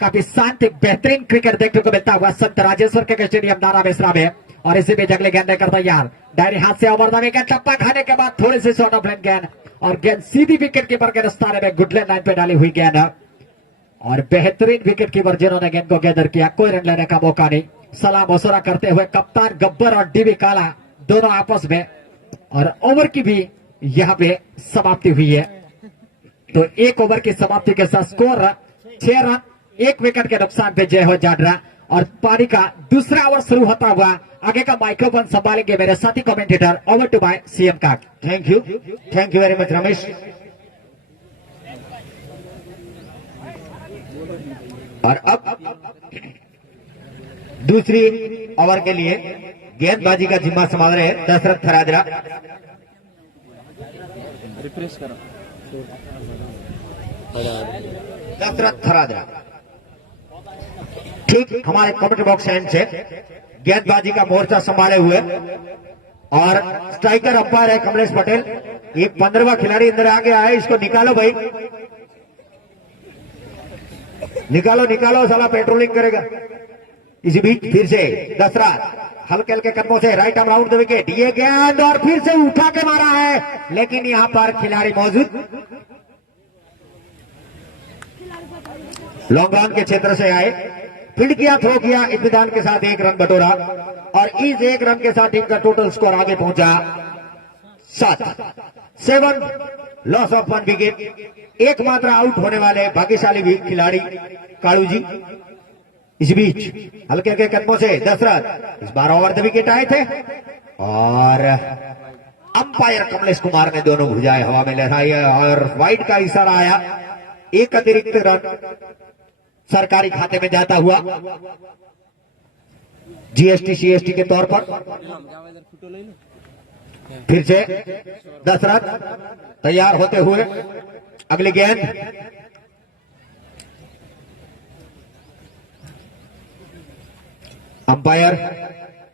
काफी शांत बेहतरीन क्रिकेट देखने को मिलता हुआ संत राजेश्वर के स्टेडियम नारा मिश्रा में। और इसी बीच अगले गेंद कर तैयार डायरी हाथ से ओवर द विकेट, टप्पा खाने के बाद थोड़ी सी शॉर्ट ऑफ लेन गेंद और गेंद सीधी विकेट कीपर के रस्ताने में गुडलैंड लाइन पे डाली हुई गेंद और बेहतरीन विकेट कीपर जिन्होंने गेंद को गैदर किया, कोई रन लेने का मौका नहीं। सलाह मशुरा करते हुए कप्तान गब्बर और डीबी काला दोनों आपस में, और ओवर की भी यहाँ पे समाप्ति हुई है। तो एक ओवर की समाप्ति के साथ स्कोर 6 रन 1 विकेट के नुकसान पे जय हो जाडरा। और पारी का दूसरा ओवर शुरू होता हुआ आगे का माइक्रोफोन संभालेंगे मेरे साथी commentator. Over to by CM Kak. Thank you very much Ramesh. और अब दूसरी ओवर के लिए गेंदबाजी का जिम्मा संभाल रहे हैं दशरथ थरादरा। रिफ्रेश करो दशरथ थरादरा ठीक हमारे कमेंट बॉक्स एंड से गेंदबाजी का मोर्चा संभाले हुए, और स्ट्राइकर अंपायर है कमलेश पटेल। एक 15वां खिलाड़ी अंदर आ गया है, इसको निकालो भाई, निकालो साला पेट्रोलिंग करेगा। इसी बीच फिर से दशरथ हल्के हल्के कदमों से right arm round the wicket, ये गेंद और फिर से उठा के मारा है, लेकिन यहां पर खिलाड़ी मौजूद लॉन्ग ऑन के क्षेत्र से आए, फील्ड किया, थ्रो किया, इत्मीनान के साथ 1 रन बटोरा और इस 1 रन के साथ टीम का टोटल स्कोर आगे पहुंचा 7 लॉस ऑफ 1 विकेट। एकमात्र आउट होने वाले भाग्यशाली भी खिलाड़ी कालू जी। इस बीच हल्के हल्के कदमों से दशरथ इस बार ओवर द विकेट आए थे और अंपायर कमलेश कुमार ने दोनों भुजाएं हवा में लहराई और वाइड का इशारा आया। एक अतिरिक्त रन सरकारी खाते में जाता हुआ जीएसटी सीएसटी के तौर पर। फिर से दशरथ तैयार होते हुए अगली गेंद, अंपायर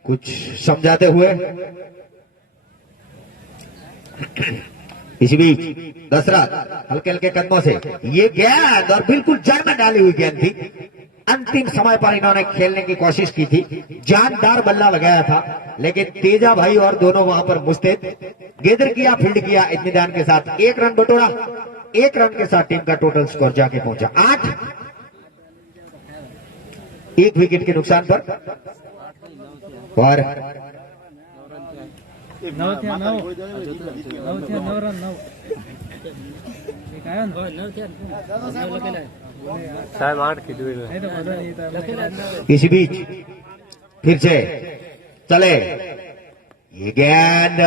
कुछ समझाते हुए। इसी बीच दशरथ हल्के हल्के कदमों से ये गेंद और बिल्कुल जड़ में डाली हुई गेंद थी। अंतिम समय पर इन्होंने खेलने की कोशिश की थी, जानदार बल्ला लगाया था, लेकिन तेजा भाई और दोनों वहां पर मुस्तैद, गेंदर किया, फील्ड किया, इत्मीनान के साथ 1 रन बटोरा। 1 रन के साथ टीम का टोटल स्कोर जाके पहुंचा 8, 1 विकेट के नुकसान पर। और इसी बीच फिर से चले ये गेंद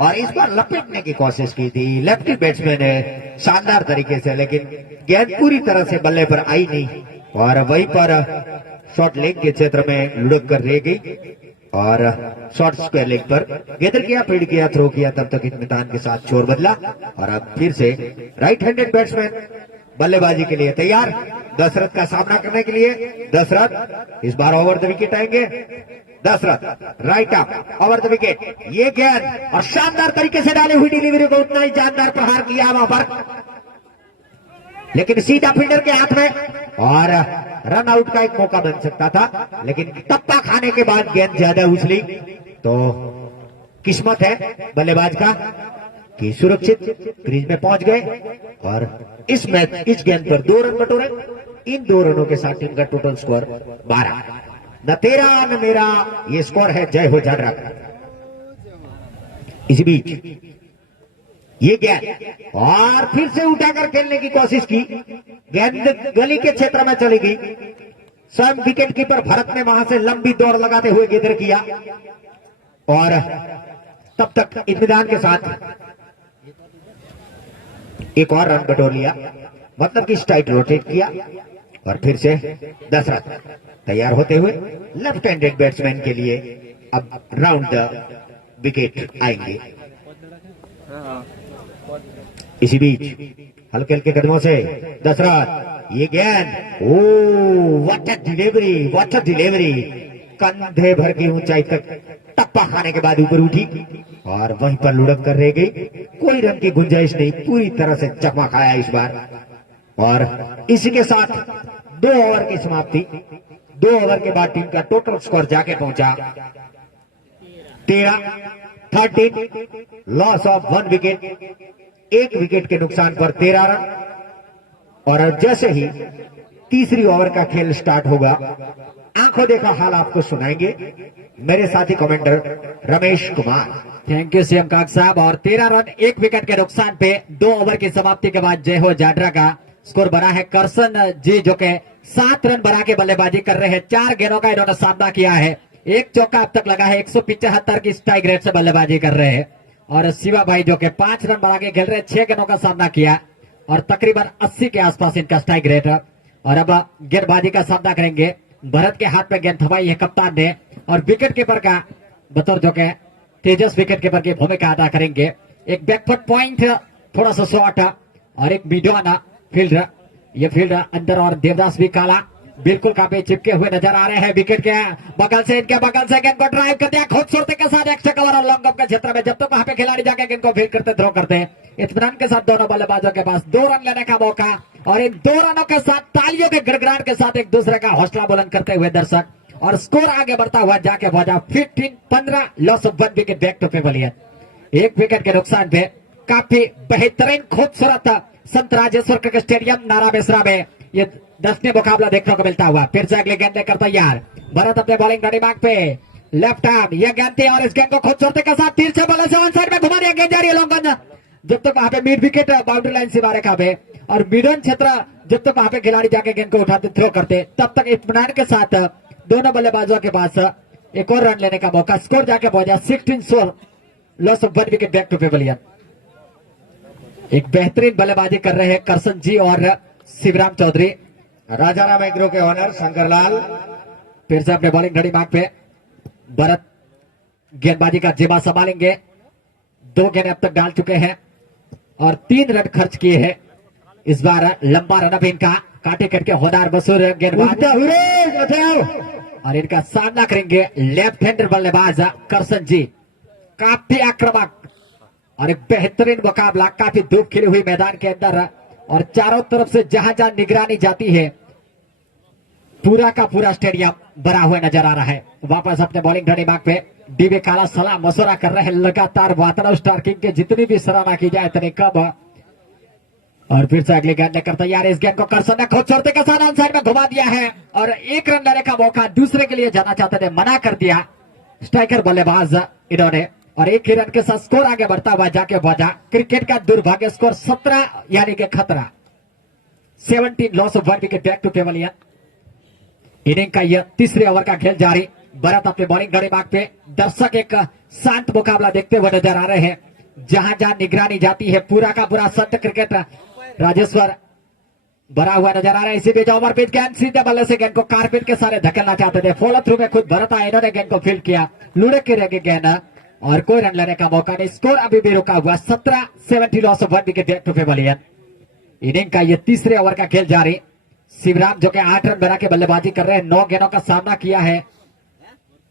और इस बार लपेटने की कोशिश की थी लेफ्टी बैट्समैन ने शानदार तरीके से, लेकिन गेंद पूरी तरह से बल्ले पर आई नहीं और वहीं पर शॉर्ट लेग के क्षेत्र में लुढ़क कर रह गई और शॉर्ट स्क्वायर लेग पर गेंदर किया, फील्ड किया, थ्रो किया, तब तक इत्मीनान के साथ छोर बदला। और अब फिर से राइट हैंडेड बैट्समैन बल्लेबाजी के लिए तैयार दशरथ का सामना करने के लिए। दशरथ इस बार ओवर द विकेट आएंगे। Dashrath right up over the wicket, ये गेंद और शानदार तरीके से डाली हुई डिलीवरी को उतना ही जानदार प्रहार किया वहां पर, लेकिन सीधा फील्डर के हाथ में और रन आउट का एक मौका बन सकता था, लेकिन टप्पा खाने के बाद गेंद ज्यादा उछली। तो किस्मत है बल्लेबाज का कि सुरक्षित क्रीज में पहुंच गए और इस गेंद पर 2 रन बटोरे। इन 2 रनों के साथ टीम का टोटल स्कोर 12, न तेरा न मेरा, ये स्कोर है जय हो जाडरा का। इसी बीच ये गेंद और फिर से उठाकर खेलने की कोशिश की, गेंद गली के क्षेत्र में चली गई। स्वयं विकेट कीपर भरत ने वहां से लंबी दौड़ लगाते हुए गेंदर किया और तब तक इत्मीनान के साथ एक और रन बटोर लिया, मतलब कि स्ट्राइक रोटेट किया। और फिर से दशरथ तैयार होते हुए लेफ्ट हैंडेड बैट्समैन के लिए अब राउंड द विकेट आएंगे। इसी बीच हल्के हल्के कदमों से दशरथ ये गेंद, ओ व्हाट अ डिलीवरी, कंधे भर की ऊंचाई तक टप्पा खाने के बाद ऊपर उठी और वहीं पर लुढ़क कर रह गई। कोई रन की गुंजाइश नहीं, पूरी तरह से चकमा खाया इस बार। और इसी के साथ 2 ओवर की समाप्ति। 2 ओवर के बाद टीम का टोटल स्कोर जाके पहुंचा 13 लॉस ऑफ 1 विकेट। 1 विकेट के नुकसान पर 13 रन। और जैसे ही तीसरी ओवर का खेल स्टार्ट होगा, आंखों देखा हाल आपको सुनाएंगे मेरे साथी commenter Ramesh Kumar. Thank you CM Kak साहब। और 13 रन 1 विकेट के नुकसान पे 2 ओवर की समाप्ति के बाद जय हो जाडरा का स्कोर बना है करसन जी, जो के 7 रन बना के बल्लेबाजी कर रहे हैं। 4 गेंदों का इन्होंने सामना किया है। 1 चौका अब तक लगा है। 175 की स्ट्राइक रेट से बल्लेबाजी कर रहे हैं। और शिवा भाई जो के 5 रन बना के खेल रहे हैं, 6 गेंदों का सामना किया और तकरीबन 80 के आसपास इनका स्ट्राइक रेट है। और अब गेंदबाजी का सामना करेंगे। भरत के हाथ में गेंद थमाई है कप्तान ने और विकेट कीपर का बतौर जो के तेजस विकेट कीपर की भूमिका अदा करेंगे। एक बैकफुट पॉइंट, थोड़ा सा शॉट और एक मिडॉन फील्ड। ये फील्ड अंदर और देवदास भी काला बिल्कुल काफी चिपके हुए नजर आ रहे हैं। विकेट के बगल से इनके बगल से गेंद को ड्राइव कर दिया खूबसूरती के साथ। एक्स्ट्रा कवर और लॉन्ग ऑफ के क्षेत्र में जब तक वहां पे खिलाड़ी जाके गेंद को फील्ड करते थ्रो करते हैं। इत्मीनान के साथ दोनों बल्लेबाजों के पास 2 रन लेने का मौका और इन 2 रनों के साथ तालियों के गड़गड़ाहट के साथ एक दूसरे का हौसला बुलंद करते हुए दर्शक और स्कोर आगे बढ़ता हुआ जाके पहुंचा 15 loss of 1 wicket back to pavilion. 1 विकेट के नुकसान पे काफी बेहतरीन खूबसूरत संत राजेश्वर क्रिकेट स्टेडियम नारा बेसरा में ये दसवीं मुकाबला देखने को मिलता हुआ। फिर से अगले गेंद लेकर तैयार भरत अपने बॉलिंग रेडी मार्क पे लेफ्ट आर्म यह गेंद थी और इस गेंद को खूबसूरती के साथ तीर से बल्ले से ऑन साइड में घुमा दिया। गेंद जा रही है लॉन्ग ऑन, जब तक वहां पे मिड विकेट बाउंड्री लाइन से बारे का और मिडन क्षेत्र जब तक वहां पे खिलाड़ी जाके गेंद को उठाते थ्रो करते तब तक इत्मीनान के साथ दोनों बल्लेबाजों के पास एक और रन लेने का मौका। स्कोर जाके पहुंचा 16 loss of 1 wicket back to pavilion. एक बेहतरीन बल्लेबाजी कर रहे हैं करसन जी और शिवराम चौधरी। राजा राम एग्रो के ऑनर शंकरलाल फिर से अपने बॉलिंग घड़ी मार्ग पे भरत गेंदबाजी का जिम्मा संभालेंगे। 2 गेंद अब तक डाल चुके हैं और 3 रन खर्च किए हैं। इस बार लंबा रन अप इनका काटे कट के होदार बसूर गेंदबाज और इनका सामना करेंगे लेफ्ट हैंडर बल्लेबाज करसन जी। काफी आक्रामक और एक बेहतरीन मुकाबला, काफी धूप खिली हुई मैदान के अंदर और चारों तरफ से जहां जहां निगरानी जाती है पूरा का पूरा स्टेडियम भरा हुआ नजर आ रहा है। वापस अपने बॉलिंग ढड़ी मार्ग पे डीबी काला सलाह मशवरा कर रहे हैं। लगातार वातावरण स्टार किंग के जितनी भी सराहना की जाए इतनी कम। और फिर से अगली गेंद लेकर तैयार। इस गेंद को करसन ने खूबसूरती के साथ ऑन साइड में घुमा दिया है और 1 रन लेने का मौका दूसरे के लिए जाना चाहते थे, मना कर दिया स्ट्राइकर बल्लेबाज इन्होंने और 1 ही रन के साथ स्कोर आगे बढ़ता हुआ जाके पहुंचा। क्रिकेट का दुर्भाग्य स्कोर 17 यानी कि खतरा 17 loss of 1 wicket back to pavilion. Inning का यह तीसरे ओवर का खेल जारी। भरत अपने बॉलिंग घड़ी मार्ग पे दर्शक एक शांत मुकाबला देखते हुए नजर आ रहे हैं। जहां जहां निगरानी जाती है पूरा का पूरा संत क्रिकेट राजेश्वर भरा हुआ नजर आ रहा है। इसी बीच ओवर पिच गेंद सीधे बल्ले से गेंद को कारपेट के सारे धकेलना चाहते थे। फॉलो थ्रू में खुद भरत आए, इन्होंने गेंद को फील्ड किया, लुढ़क के रह गई गेंद और कोई रन लेने का मौका नहीं। स्कोर अभी भी रुका हुआ 17 loss of 1 wicket back to pavilion. Inning का यह तीसरे ओवर का खेल जारी। शिवराम जो के 8 रन बना के बल्लेबाजी कर रहे हैं, 9 गेंदों का सामना किया है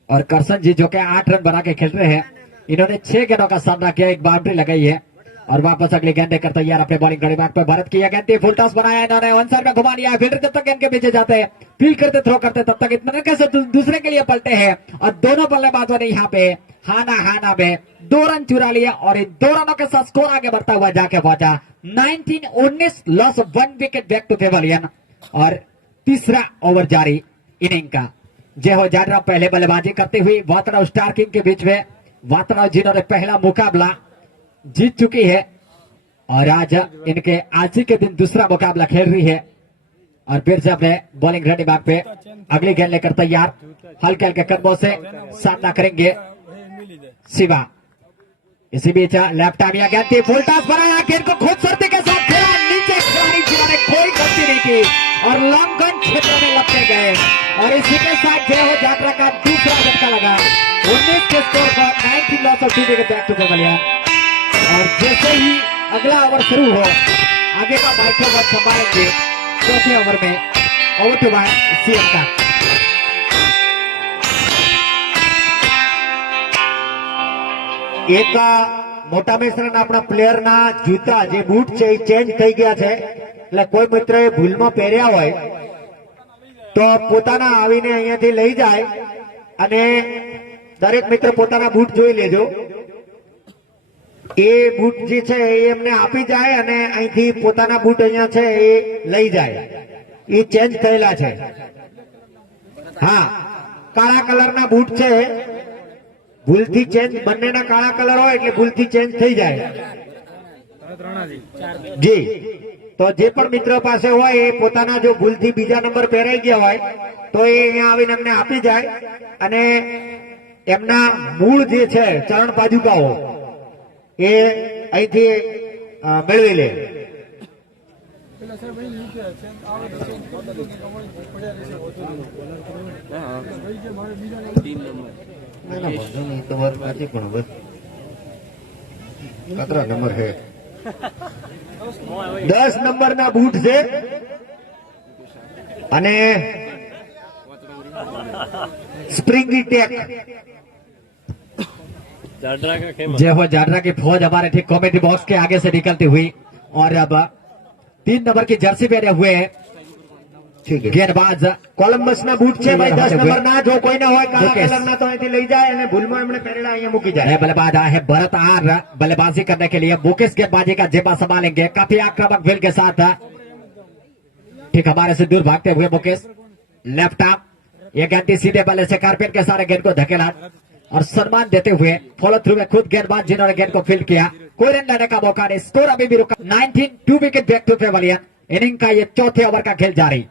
और करसन जी जो के 8 रन बना के खेल रहे हैं, इन्होंने 6 गेंदों का सामना किया, एक बाउंड्री लगाई है और वापस अगली गेंद देकर तैयार अपने बॉलिंग घड़ी मार्ग पर। भरत की यह गेंद थी, फुल टॉस बनाया इन्होंने, वन साइड में घुमा दिया। फील्डर जब तक गेंद के पीछे जाते हैं, फील्ड करते थ्रो करते तब तक इतना कैसे दूसरे के लिए पलटे हैं और दोनों बल्लेबाजों ने यहाँ पे हाना में 2 रन चुरा लिया और इन 2 रनों के साथ स्कोर आगे बढ़ता हुआ जाके पहुंचा 19 loss of 1 wicket back to pavilion. और तीसरा ओवर जारी इनिंग का। जय हो जाडरा पहले बल्लेबाजी करते हुए वातराव स्टार किंग के बीच में। वातराव जिन्होंने पहला मुकाबला जीत चुकी है और आज इनके आज ही के दिन दूसरा मुकाबला खेल रही है। और फिर से अपने बॉलिंग रेडी मार्ग पे अगली गेंद लेकर तैयार। हल्के हल्के कदमों से सामना करेंगे शिवा। इसी बीच लेफ्ट आर्म या गेंद थी, फुल टॉस बनाया, गेंद को खूबसूरती के साथ खेला नीचे, खिलाड़ी जिन्होंने कोई गलती नहीं की और लॉन्ग गन क्षेत्र में लपटे गए और इसी के साथ जय हो जाडरा का दूसरा झटका लगा 19 के स्कोर पर 19 loss of 2 wicket back to pavilion. और जैसे ही अगला ओवर शुरू हो आगे का माइक्रोफोन संभालेंगे चौथे ओवर में। ओवर टू बाय सीएम का। एक મોટા મેસરાના આપણા પ્લેયરના જૂતા જે બૂટ છે એ ચેન્જ થઈ ગયા છે, એટલે કોઈ મિત્રએ ભૂલમાં પહેર્યા હોય તો પોતાના આવીને અહીંયાથી લઈ જાય અને દરેક મિત્ર પોતાના બૂટ જોઈ લેજો. એ બૂટ જે છે એ એમને આપી જાય અને અહીંથી પોતાના બૂટ અહીંયા છે એ લઈ જાય. એ ચેન્જ થયેલા છે. હા, કાળા કલરના બૂટ છે, ભૂલથી ચેન્જ, બંનેના કાળા કલર હોય એટલે ભૂલથી ચેન્જ થઈ જાય. જી, તો જે પણ મિત્ર પાસે હોય એ પોતાના જો ભૂલથી બીજા નંબર પહેરાઈ ગયા હોય તો એ અહીંયા આવીને એમને આપી જાય અને એમના મૂળ જે છે ચરણ પાદુકાઓ એ અહીંથી મેળવી લે. કતરા નંબર હે? 10 નંબરના બૂટ છે અને स्प्रिंगी टेक जय हो जाडरा की फौज हमारे ठीक कॉमेडी बॉक्स के आगे से निकलती हुई और अब 3 नंबर की जर्सी पहने हुए हैं गेंदबाज કોલમ્બસ ના બૂટ છે ભાઈ 10 નંબર ના જો કોઈ ના હોય કાળા કલર ના તો અહીંથી લઈ જાય અને ભૂલમાં એમણે પહેરેલા અહીંયા મૂકી જાય. बल्लेबाज आया है भरत आर बल्लेबाजी करने के लिए मुकेश गेंदबाजी का जेबा संभालेंगे काफी आक्रामक फील्ड के साथ ठीक हमारे से दूर भागते हुए मुकेश लेफ्ट आर्म ये गेंद सीधे बल्ले से कारपेट के सारे गेंद को धकेला और सम्मान देते हुए फॉलो थ्रू में खुद गेंदबाज जिन्होंने गेंद को फील्ड किया कोई रन लाने का मौका नहीं स्कोर अभी भी रुका 19 2 wicket back to pavilion inning का ये चौथे ओवर का खेल जारी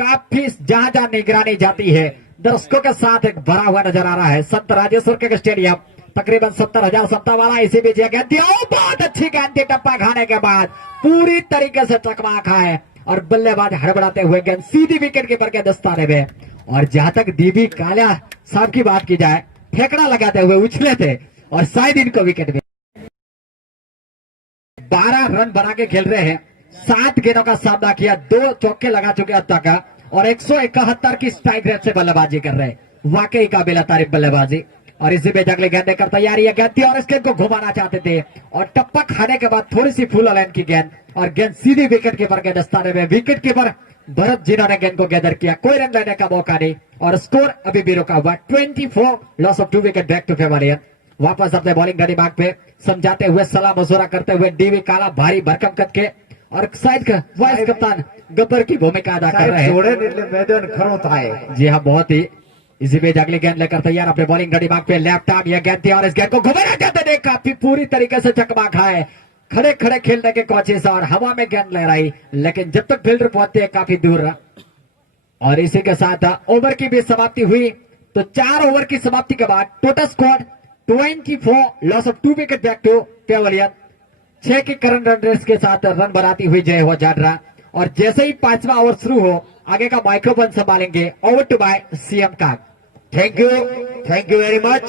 काफी जहां जहां निगरानी जाती है दर्शकों के साथ एक भरा हुआ नजर आ रहा है संत राजेश्वर के स्टेडियम तकरीबन 70,000 सत्ता वाला इसी बीच गेंद दिया बहुत अच्छी गेंद थी टप्पा खाने के बाद पूरी तरीके से चकमा खाए और बल्लेबाज हड़बड़ाते हुए गेंद सीधी विकेट कीपर के दस्ताने में और जहां तक डीबी कालिया साहब की बात की जाए फेंकड़ा लगाते हुए उछले थे और शायद इनको विकेट में 12 रन बना के खेल रहे हैं 7 गेंदों का सामना किया 2 चौके लगा चुके अब तक और 171 की स्ट्राइक रेट से बल्लेबाजी कर रहे हैं वाकई काबिल तारीफ बल्लेबाजी और इसी में अगले गेंद कर तैयारी है गेंद थी और इस गेंद को घुमाना चाहते थे और टप्पा खाने के बाद थोड़ी सी फुल लाइन की गेंद और गेंद सीधी विकेट कीपर के दस्ताने में विकेट कीपर भरत जिन्होंने गेंद को गैदर किया कोई रन लेने का मौका नहीं और स्कोर अभी भी रुका हुआ 24 loss of 2 wicket back to pavilion वापस अपने बॉलिंग दिमाग पे समझाते हुए सलाह मशुरा करते हुए डीवी काला भारी भरकम कद के और शायद वाइस कप्तान गब्बर की भूमिका अदा कर रहे हैं जी हाँ बहुत ही इसी पे अगली गेंद लेकर तैयार अपने बॉलिंग दिमाग पे लेफ्ट आर्म यह गेंद थी और इस गेंद को घुमाना चाहते थे काफी पूरी तरीके से चकमा खाए खड़े खड़े खेलने के कोशिश और हवा में गेंद लहराई लेकिन जब तक फील्डर पहुंचते काफी दूर और इसी के साथ ओवर की भी समाप्ति हुई तो 4 ओवर की समाप्ति के बाद total score 24 loss of 2 wicket back to pavilion 6 की करंट रन रेस के साथ रन बनाती हुई जय हो जाडरा और जैसे ही 5वां ओवर शुरू हो आगे का माइक्रोफोन संभालेंगे ओवर टू बाय सीएम का थैंक यू वेरी मच.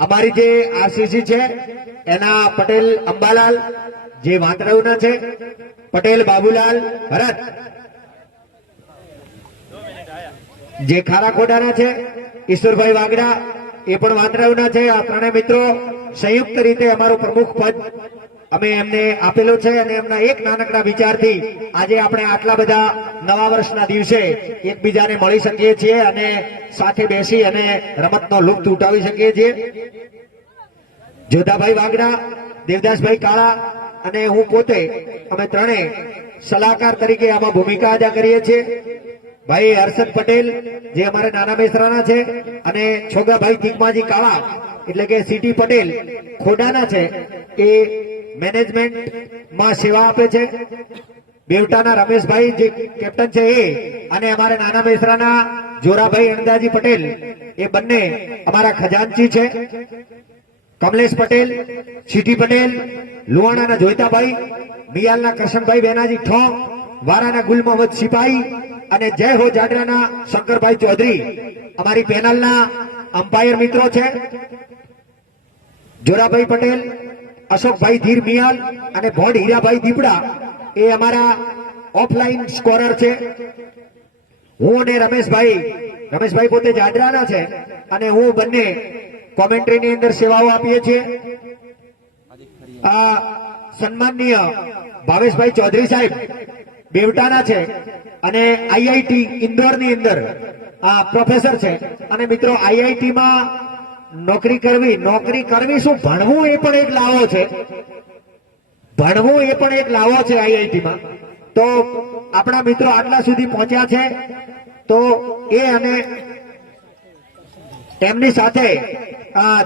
અમારી જે આરસીસી છે એના પટેલ અંબાલાલ જે વાંતરાવના છે પટેલ બાબુલાલ ભરત જે ખારાખોડાના છે ઈશ્વરભાઈ વાગડા એ પણ વાંતરાવના છે. આ ત્રણેય મિત્રો સંયુક્ત રીતે અમારો પ્રમુખ પદ અમે એમને આપેલો છે અને એમના એક નાનકડા વિચારથી આજે આપણે આટલા બધા નવા વર્ષના દિવસે એકબીજાને મળી શકીએ છીએ અને સાથે બેસી અને રમતનો લુફ્ત ઉઠાવી શકીએ છીએ. જોધાભાઈ વાગડા, દેવદાસભાઈ કાળા અને હું પોતે અમે ત્રણે સલાહકાર તરીકે આમાં ભૂમિકા અદા કરીએ છીએ. ભાઈ હર્ષદ પટેલ જે અમારા નાના મેસરાના છે અને છોગાભાઈ તીકમાજી કાળા એટલે કે સીટી પટેલ ખોડાના છે એ મેનેજમેન્ટ માં સેવા આપે છે. બેવટાના રમેશભાઈ જે કેપ્ટન છે એ અને અમારા નાના મેસરાના જોરાભાઈ અણદાજી પટેલ એ બંને અમારા ખજાનચી છે. કમલેશ પટેલ, સીટી પટેલ, લુવાણાના જોઈતાભાઈ, મિયાલના કરશનભાઈ બેનાજી ઠોં, વારાના ગુલ મોહમ્મદ સિપાહી અને જય હો જાડરાના શંકરભાઈ ચૌધરી અમારી પેનલના અમ્પાયર મિત્રો છે. જોરાભાઈ પટેલ, અશોકભાઈ ધીર મિયાલ અને ભોંડ હીરાભાઈ દીપડા એ અમારા ઓફલાઈન સ્કોરર છે. હું અને રમેશભાઈ પોતે જાડરાના છે અને હું બંને કોમેન્ટ્રીની અંદર સેવાઓ આપીએ છીએ આ સન્માનનીય ભાવેશભાઈ ચૌધરી સાહેબ બેવટાના છે અને આઈઆઈટી ઇન્દોરની અંદર આ પ્રોફેસર છે અને મિત્રો આઈઆઈટી માં નોકરી કરવી શું ભણવું એ પણ એક લાવો છે ભણવું એ પણ એક લાવો છે આઈઆઈટી માં તો આપણા મિત્રો આટલા સુધી પહોંચ્યા છે તો એ અને એમની સાથે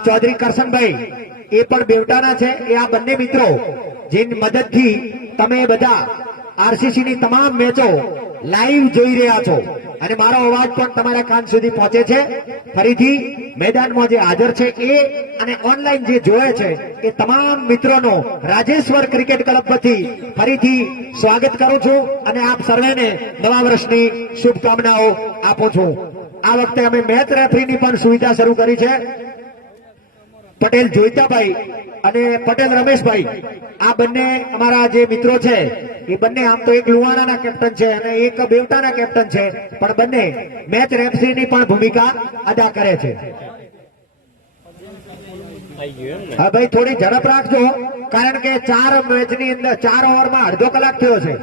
ચૌધરી કરશનભાઈ એ પણ બેવટાના છે એ આ બંને મિત્રો જેની મદદથી તમે બધા આરસીસી ની તમામ મેચો લાઈવ જોઈ રહ્યા છો અને મારો અવાજ પણ તમારા કાન સુધી પહોંચે છે ફરીથી મેદાનમાં જે હાજર છે એ અને ઓનલાઈન જે જોયે છે એ તમામ મિત્રોનો રાજેશ્વર ક્રિકેટ ક્લબ પરથી ફરીથી સ્વાગત કરું છું અને આપ સર્વેને નવા વર્ષની શુભકામનાઓ આપું છું આ વખતે અમે મેચ રેફરીની પણ સુવિધા શરૂ કરી છે પટેલ જોઈતાભાઈ અને પટેલ રમેશભાઈ આ બંને અમારા જે મિત્રો છે એ બંને આમ તો એક લુવાણાના કેપ્ટન છે અને એક બેવટાના કેપ્ટન છે પણ બંને મેચ રેફરીની પણ ભૂમિકા અદા કરે છે હા ભાઈ થોડી ઝડપ રાખજો કારણ કે 4 મેચની અંદર 4 ઓવરમાં અડધો કલાક થયો છે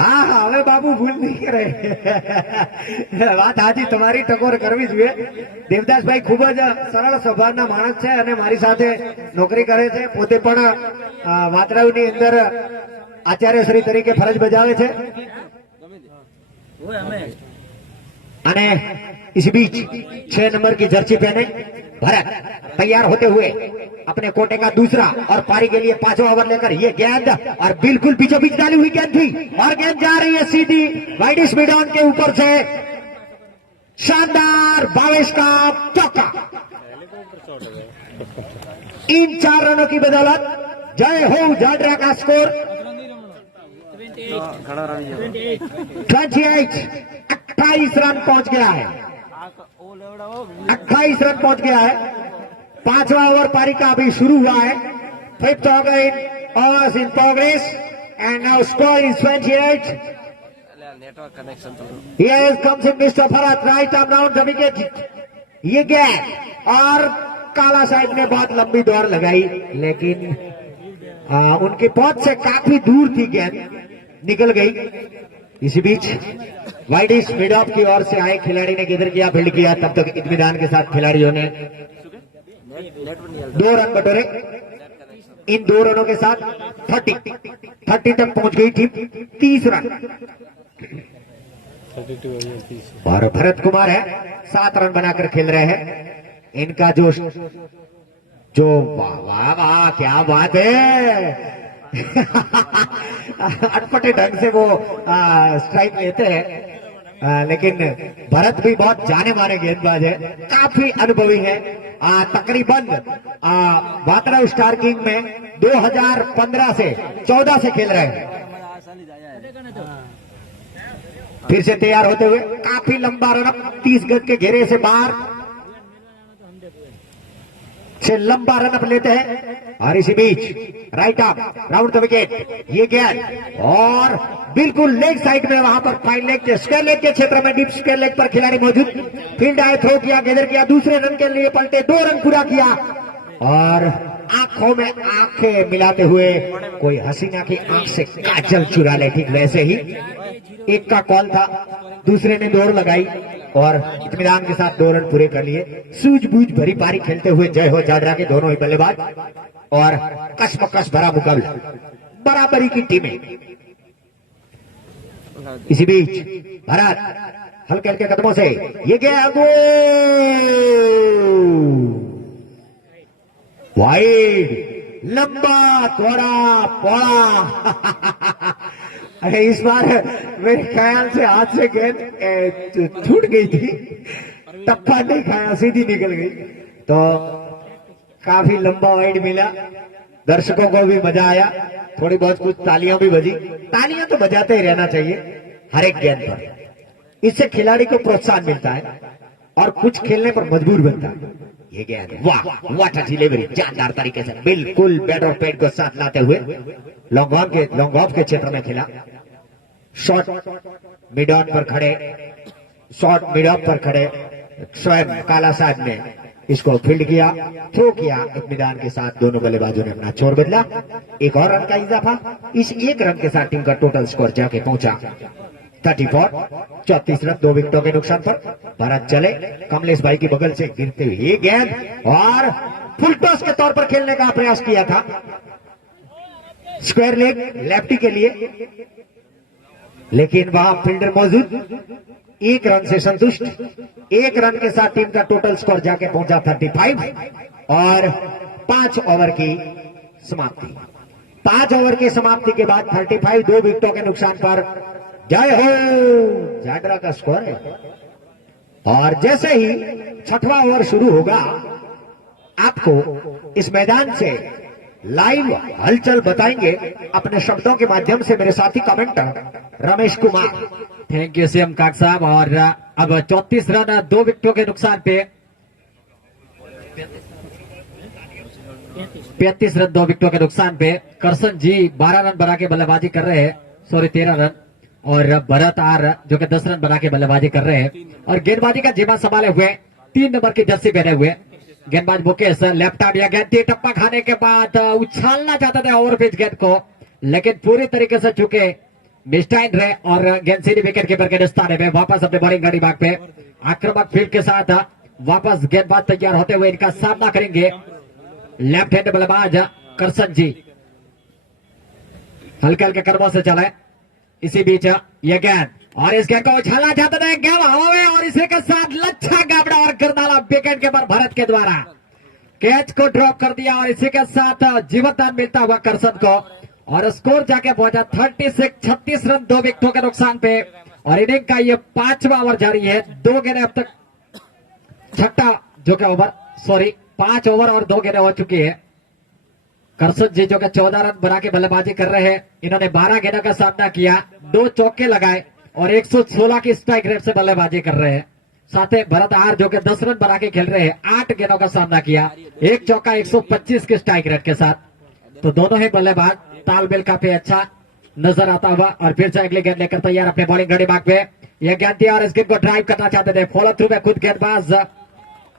હા હા હવે બાબુ ભૂલ નહીં કરે વાત હાજી તમારી ટકોર કરવી જોઈએ દેવદાસભાઈ ખૂબ જ સરળ સ્વભાવના માણસ છે અને મારી સાથે નોકરી કરે છે પોતે પણ વાતરાવની અંદર આચાર્યશ્રી તરીકે ફરજ બજાવે છે અને इस बीच 6 नंबर की जर्सी पहने भरत तैयार होते हुए अपने कोटे का दूसरा और पारी के लिए 5वां ओवर लेकर ये गेंद और बिल्कुल बीचों बीच डाली हुई गेंद थी और गेंद जा रही है सीधी वाइड स्पीड ऑन के ऊपर से शानदार भावेश का चौका इन 4 रनों की बदौलत जय हो जाडरा का स्कोर 28 रन पहुंच गया है 28 रन पहुंच गया है 5वां ओवर पारी का अभी शुरू हुआ है 5th overs in progress and now score is 28 here comes in Mr. Bharat right arm round the wicket ये गैप और काला साहब ने बहुत लंबी दौड़ लगाई लेकिन उनके पहुंच से काफी दूर थी गेंद निकल गई इसी बीच वाइड स्पीड ऑफ की ओर से आए खिलाड़ी ने किधर किया फील्ड किया तब तक इत्मीनान के साथ खिलाड़ियों ने 2 रन बटोरे इन 2 रनों के साथ 30 तक पहुंच गई टीम 30 रन और भरत कुमार है 7 रन बनाकर खेल रहे हैं इनका जो वाह वाह वाह क्या बात है अटपटे ढंग से वो स्ट्राइक लेते हैं लेकिन भरत भी बहुत जाने माने गेंदबाज है काफी अनुभवी है तकरीबन वातराव स्टार किंग में 2015 से 14 से खेल रहे हैं फिर से तैयार होते हुए काफी लंबा रनअप 30 गज के घेरे से बाहर से लंबा रनअप लेते हैं और इसी बीच right up round the wicket ये गेंद और बिल्कुल लेग साइड में वहां पर फाइन लेग स्क्वायर लेग के क्षेत्र में डीप स्क्वायर लेग पर खिलाड़ी मौजूद फील्ड आए थ्रो किया गेदर किया दूसरे रन के लिए पलटे 2 रन पूरा किया और आंखों में आंखें मिलाते हुए कोई हसीना की आंख से काजल चुरा ले ठीक वैसे ही एक का कॉल था दूसरे ने दौड़ लगाई और इत्मीनान के साथ 2 रन पूरे कर लिए सूझबूझ भरी पारी खेलते हुए जय हो जाडरा के दोनों ही बल्लेबाज और कशमकश भरा मुकाबला बराबरी की टीमें इसी बीच भारत हल्के हल्के कदमों से ये गया वाइड लंबा थोड़ा पौड़ा अरे इस बार मेरे ख्याल से हाथ से गेंद छूट गई थी टप्पा नहीं खाया सीधी निकल गई तो काफी लंबा वाइड मिला दर्शकों को भी मजा आया थोड़ी बहुत कुछ तालियां भी बजी तालियां तो बजाते ही रहना चाहिए हर एक गेंद पर इससे खिलाड़ी को प्रोत्साहन मिलता है और कुछ खेलने पर मजबूर बनता है ये गेंद वाह व्हाट अ डिलीवरी जानदार तरीके से बिल्कुल बैट और पैड को साथ लाते हुए लॉन्ग ऑफ के क्षेत्र में खेला शॉट मिड ऑन पर खड़े, शॉर्ट मिड ऑफ पर खड़े स्वयं काला साहब ने इसको फील्ड किया, थ्रो किया। इत्मीनान के साथ दोनों बल्लेबाजों ने अपना छोर बदला। एक और रन का इजाफा, इस एक रन के साथ टीम का टोटल स्कोर जाके पहुंचा 34। 34 रन 2 विकेटों के नुकसान पर भारत चले। कमलेश भाई की बगल से गिरते हुए गेंद और फुल टॉस के तौर पर खेलने का प्रयास किया था, स्क्वायर लेग लेफ्टी के लिए, लेकिन वहां फील्डर मौजूद। एक रन से संतुष्ट। एक रन के साथ टीम का टोटल स्कोर जाके पहुंचा 35 और 5 ओवर की समाप्ति। 5 ओवर की समाप्ति के बाद 35 2 विकेटों के नुकसान पर जय हो जाडरा का स्कोर है। और जैसे ही 6वां ओवर शुरू होगा, आपको इस मैदान से लाइव हलचल बताएंगे अपने शब्दों के माध्यम से मेरे साथी commenter Ramesh Kumar. Thank you CM Kak साहब। और अब 34 रन 2 विकेटों के नुकसान पे 35 रन 2 विकेटों के नुकसान पे करसन जी 12 रन बना के बल्लेबाजी कर रहे हैं, सॉरी 13 रन। और भरत आर जो कि 10 रन बना के बल्लेबाजी कर रहे हैं और गेंदबाजी का जिम्मा संभाले हुए 3 नंबर की जर्सी पहने हुए गेंदबाज मुकेश लेफ्ट आर्म या गेंद टप्पा खाने के बाद उछालना चाहते थे ओवरपिच गेंद को, लेकिन पूरी तरीके से चुके मिस्टाइन रहे और गेंद सीधी विकेट कीपर के निस्ताने में वापस अपने बॉलिंग गाड़ी भाग पे आक्रामक फील्ड के साथ वापस गेंदबाज तैयार होते हुए इनका सामना करेंगे लेफ्ट हैंड बल्लेबाज करसन जी। हल्के हल्के कदमों से चले। इसी बीच यह गेंद और इस गेंद को उछालना चाहते थे, गेंद हवा में और इसी के साथ लच्छा गाबड़ा और गिरनाला विकेट कीपर भरत के द्वारा कैच को ड्रॉप कर दिया और इसी के साथ जीवनदान मिलता हुआ करसन को और स्कोर जाके पहुंचा 36 रन 2 विकेटों के नुकसान पे। और इनिंग का ये 5वां ओवर जारी है। 2 गेंदें अब तक, छठा जो कि ओवर, सॉरी 5 ओवर और 2 गेंदें हो चुकी है। करसन जी जो कि 14 रन बना के बल्लेबाजी कर रहे हैं, इन्होंने 12 गेंदों का सामना किया, 2 चौके लगाए और 116 की स्ट्राइक रेट से बल्लेबाजी कर रहे हैं। साथ ही भरत आर जो कि 10 रन बना के खेल रहे हैं, 8 गेंदों का सामना किया, 1 चौका 125 की स्ट्राइक रेट के साथ। तो दोनों ही बल्लेबाज तालमेल काफी अच्छा नजर आता हुआ और फिर से अगली गेंद लेकर तैयार अपने बॉलिंग घड़ी भाग पे यह गेंद थी और इस गेंद को ड्राइव करना चाहते थे। फॉलो थ्रू में खुद गेंदबाज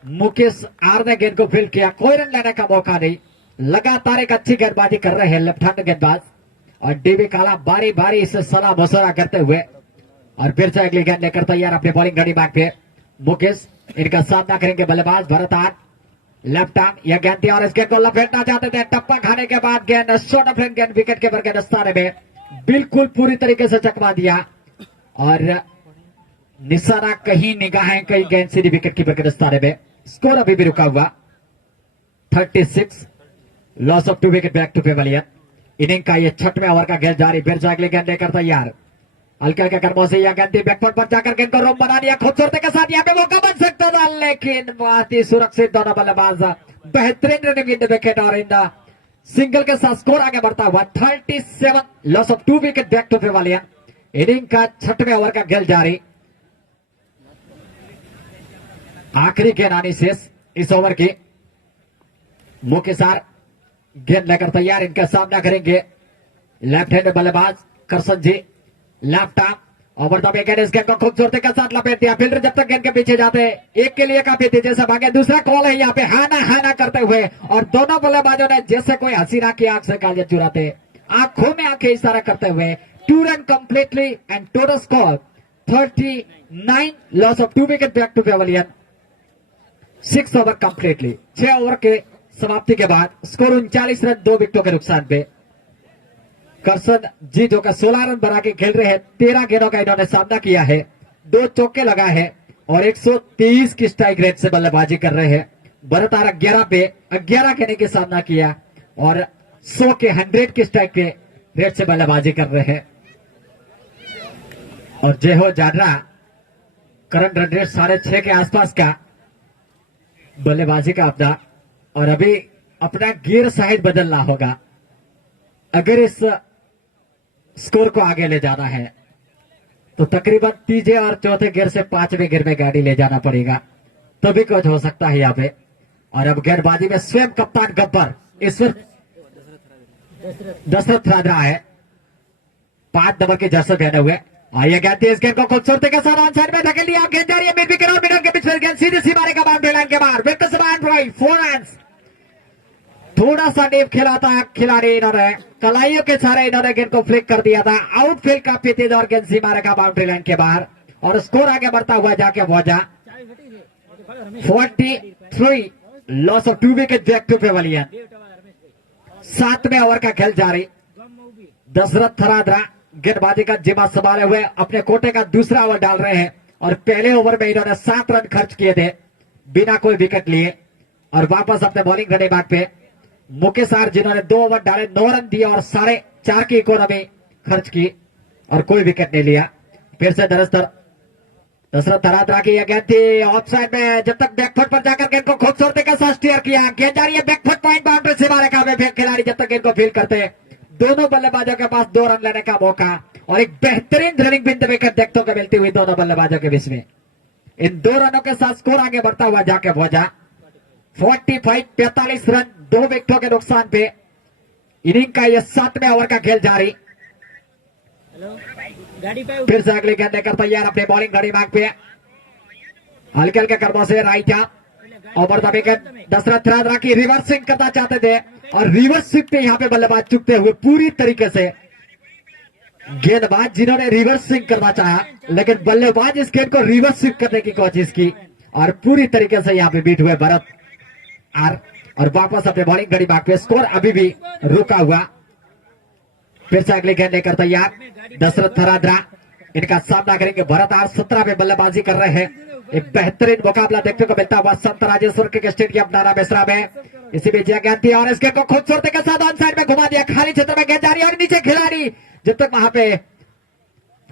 मुकेश आर ने गेंद को फील्ड किया, कोई रन लेने का मौका नहीं। लगातार एक अच्छी गेंदबाजी कर रहे हैं लेफ्ट हैंड गेंदबाज और डीबी काला बारी बारी से सलाह मशवरा करते हुए और फिर से अगली गेंद लेकर तैयार अपने बॉलिंग घड़ी भाग पे मुकेश। इनका सामना करेंगे बल्लेबाज भरत आर लेफ्ट आर्म। यह गेंद थी और इस गेंद को लपेटना चाहते थे, टप्पा खाने के बाद गेंद शॉर्ट ऑफ लेंथ गेंद विकेट कीपर के दस्ताने में बिल्कुल पूरी तरीके से चकवा दिया और निशाना कहीं, निगाहें कहीं, गेंद सीधी विकेट कीपर के दस्ताने में। स्कोर अभी भी रुका हुआ 36, loss of 2 wicket back to pavilion. Inning का ये 6वें ओवर का गेंद जारी, फिर से अगली गेंद लेकर तैयार। हल्के हल्के कर्मों से यह गेंद बैकफुट पर जाकर गेंद को रोम बना दिया खूबसूरती के साथ। यहाँ पे मौका बन सकता था, लेकिन बहुत ही सुरक्षित दोनों बल्लेबाज बेहतरीन रनिंग इन द विकेट और इन द सिंगल के साथ स्कोर आगे बढ़ता हुआ 37, loss of 2 wicket back to pavilion. Inning का 6वें ओवर का गेंद जारी, आखिरी गेंद आनी शेष इस ओवर की। मुकेश आर गेंद लेकर तैयार, इनका सामना करेंगे लेफ्ट हैंड बल्लेबाज Karsan ji left arm. Over the wicket इस गेंद को खूबसूरती के साथ लपेट दिया। फील्डर जब तक गेंद के पीछे जाते एक के लिए काफी तेजी से भागे, दूसरा कॉल है यहाँ पे हाना करते हुए और दोनों बल्लेबाजों ने जैसे कोई हसीना की आंख से गालियां चुराते, आंखों में आंखें इशारा करते हुए 2 run completely and total score 39, loss of 2 wicket back to pavilion. 6 over completely, 6 over के समाप्ति के बाद स्कोर 39 रन 2 विकेटों के नुकसान पे। करसन जी जो का 16 रन बना के खेल रहे हैं, 13 गेंदों का इन्होंने सामना किया है, 2 चौके लगाए हैं और 123 की स्ट्राइक रेट से बल्लेबाजी कर रहे हैं। भरत आर 11 पे 11 गेंद के सामना किया और 100 के 100 की स्ट्राइक के रेट से बल्लेबाजी कर रहे हैं। और जय हो जाडरा करंट रन रेट 6.5 के आसपास का बल्लेबाजी का अपना, और अभी अपना गियर साइड बदलना होगा अगर इस स्कोर को आगे ले जाना है। तो तकरीबन तीसरे और चौथे गियर से 5वें गियर में गाड़ी ले जाना पड़ेगा, तभी कुछ हो सकता है यहाँ पे। और अब गेंदबाजी में स्वयं कप्तान गब्बर इस वक्त दशरथ राजा है, 5 नंबर के जर्सी पहने हुए, आइए कहते हैं इस गेंद को खूबसूरती के साथ ऑन साइड में धकेल दिया। गेंद जा रही है मिड विकेट और मिडल के बीच में। गेंद सीधी सी मारेगा बाउंड्री लाइन के बाहर। विकेट से बाउंड्री 4 रन्स। थोड़ा सा डीप खेला था खिलाड़ी, इन्होंने कलाइयों के सारे इन्होंने गेंद को फ्लिक कर दिया था। आउटफील्ड काफी तेज और गेंद सी मारेगा बाउंड्री लाइन के बाहर और स्कोर आगे बढ़ता हुआ जाके पहुंचा 43। Loss of 2 wicket back to pavilion. 7वें ओवर का खेल जारी। दशरथ थरादरा गेंदबाजी का जिम्मा संभाले हुए अपने कोटे का दूसरा ओवर डाल रहे हैं और पहले ओवर में इन्होंने 7 रन खर्च किए थे बिना कोई विकेट लिए और वापस अपने बॉलिंग रने बाग पे मुकेश आर जिन्होंने 2 ओवर डाले 9 रन दिए और 4.5 की इकोनॉमी खर्च की और कोई विकेट नहीं लिया। फिर से दशरथ थरादरा की यह गेंद थी ऑफ साइड में। जब तक बैकफुट पर जाकर गेंद को खूबसूरती के साथ स्टीयर किया। गेंद जा रही है बैकफुट पॉइंट बाउंड्री से मारेगा खिलाड़ी जब तक गेंद को फील करते हैं। दोनों बल्लेबाजों के पास 2 रन लेने का मौका और एक बेहतरीन रनिंग बिंदु विकेट देखने को मिलती हुई दोनों बल्लेबाजों के बीच में। इन 2 रनों के साथ स्कोर आगे बढ़ता हुआ जाके पहुंचा 45 रन 2 विकेटों के नुकसान पे। इनिंग का यह 7वें ओवर का खेल जारी। फिर से अगली गेंद लेकर तैयार अपने बॉलिंग घड़ी मार्ग पे। हल्के हल्के कर्मों से right over the wicket. Dashrath Tharadra की रिवर्स स्विंग करना चाहते थे और रिवर्स स्विंग पे यहां पे बल्लेबाज चुकते हुए पूरी तरीके से गेंदबाज जिन्होंने रिवर्स स्विंग करना चाहा लेकिन बल्लेबाज इस गेंद को रिवर्स स्विंग करने की कोशिश की और पूरी तरीके से यहां पे बीट हुए भरत आर और वापस अपने बॉलिंग घड़ी भाग पे। स्कोर अभी भी रुका हुआ। फिर से अगली गेंद लेकर तैयार दशरथ थरादरा। इनका सामना करेंगे भरत आर। 17 में बल्लेबाजी कर रहे हैं। एक बेहतरीन मुकाबला देखने को मिलता हुआ संत राजेश्वर के स्टेडियम नाना बेसरा में। इसी बीच गेंद थी और इस गेंद को खूबसूरती के साथ ऑन साइड में घुमा दिया। खाली क्षेत्र में गेंद जा रही है और नीचे खिलाड़ी जब तक वहां पे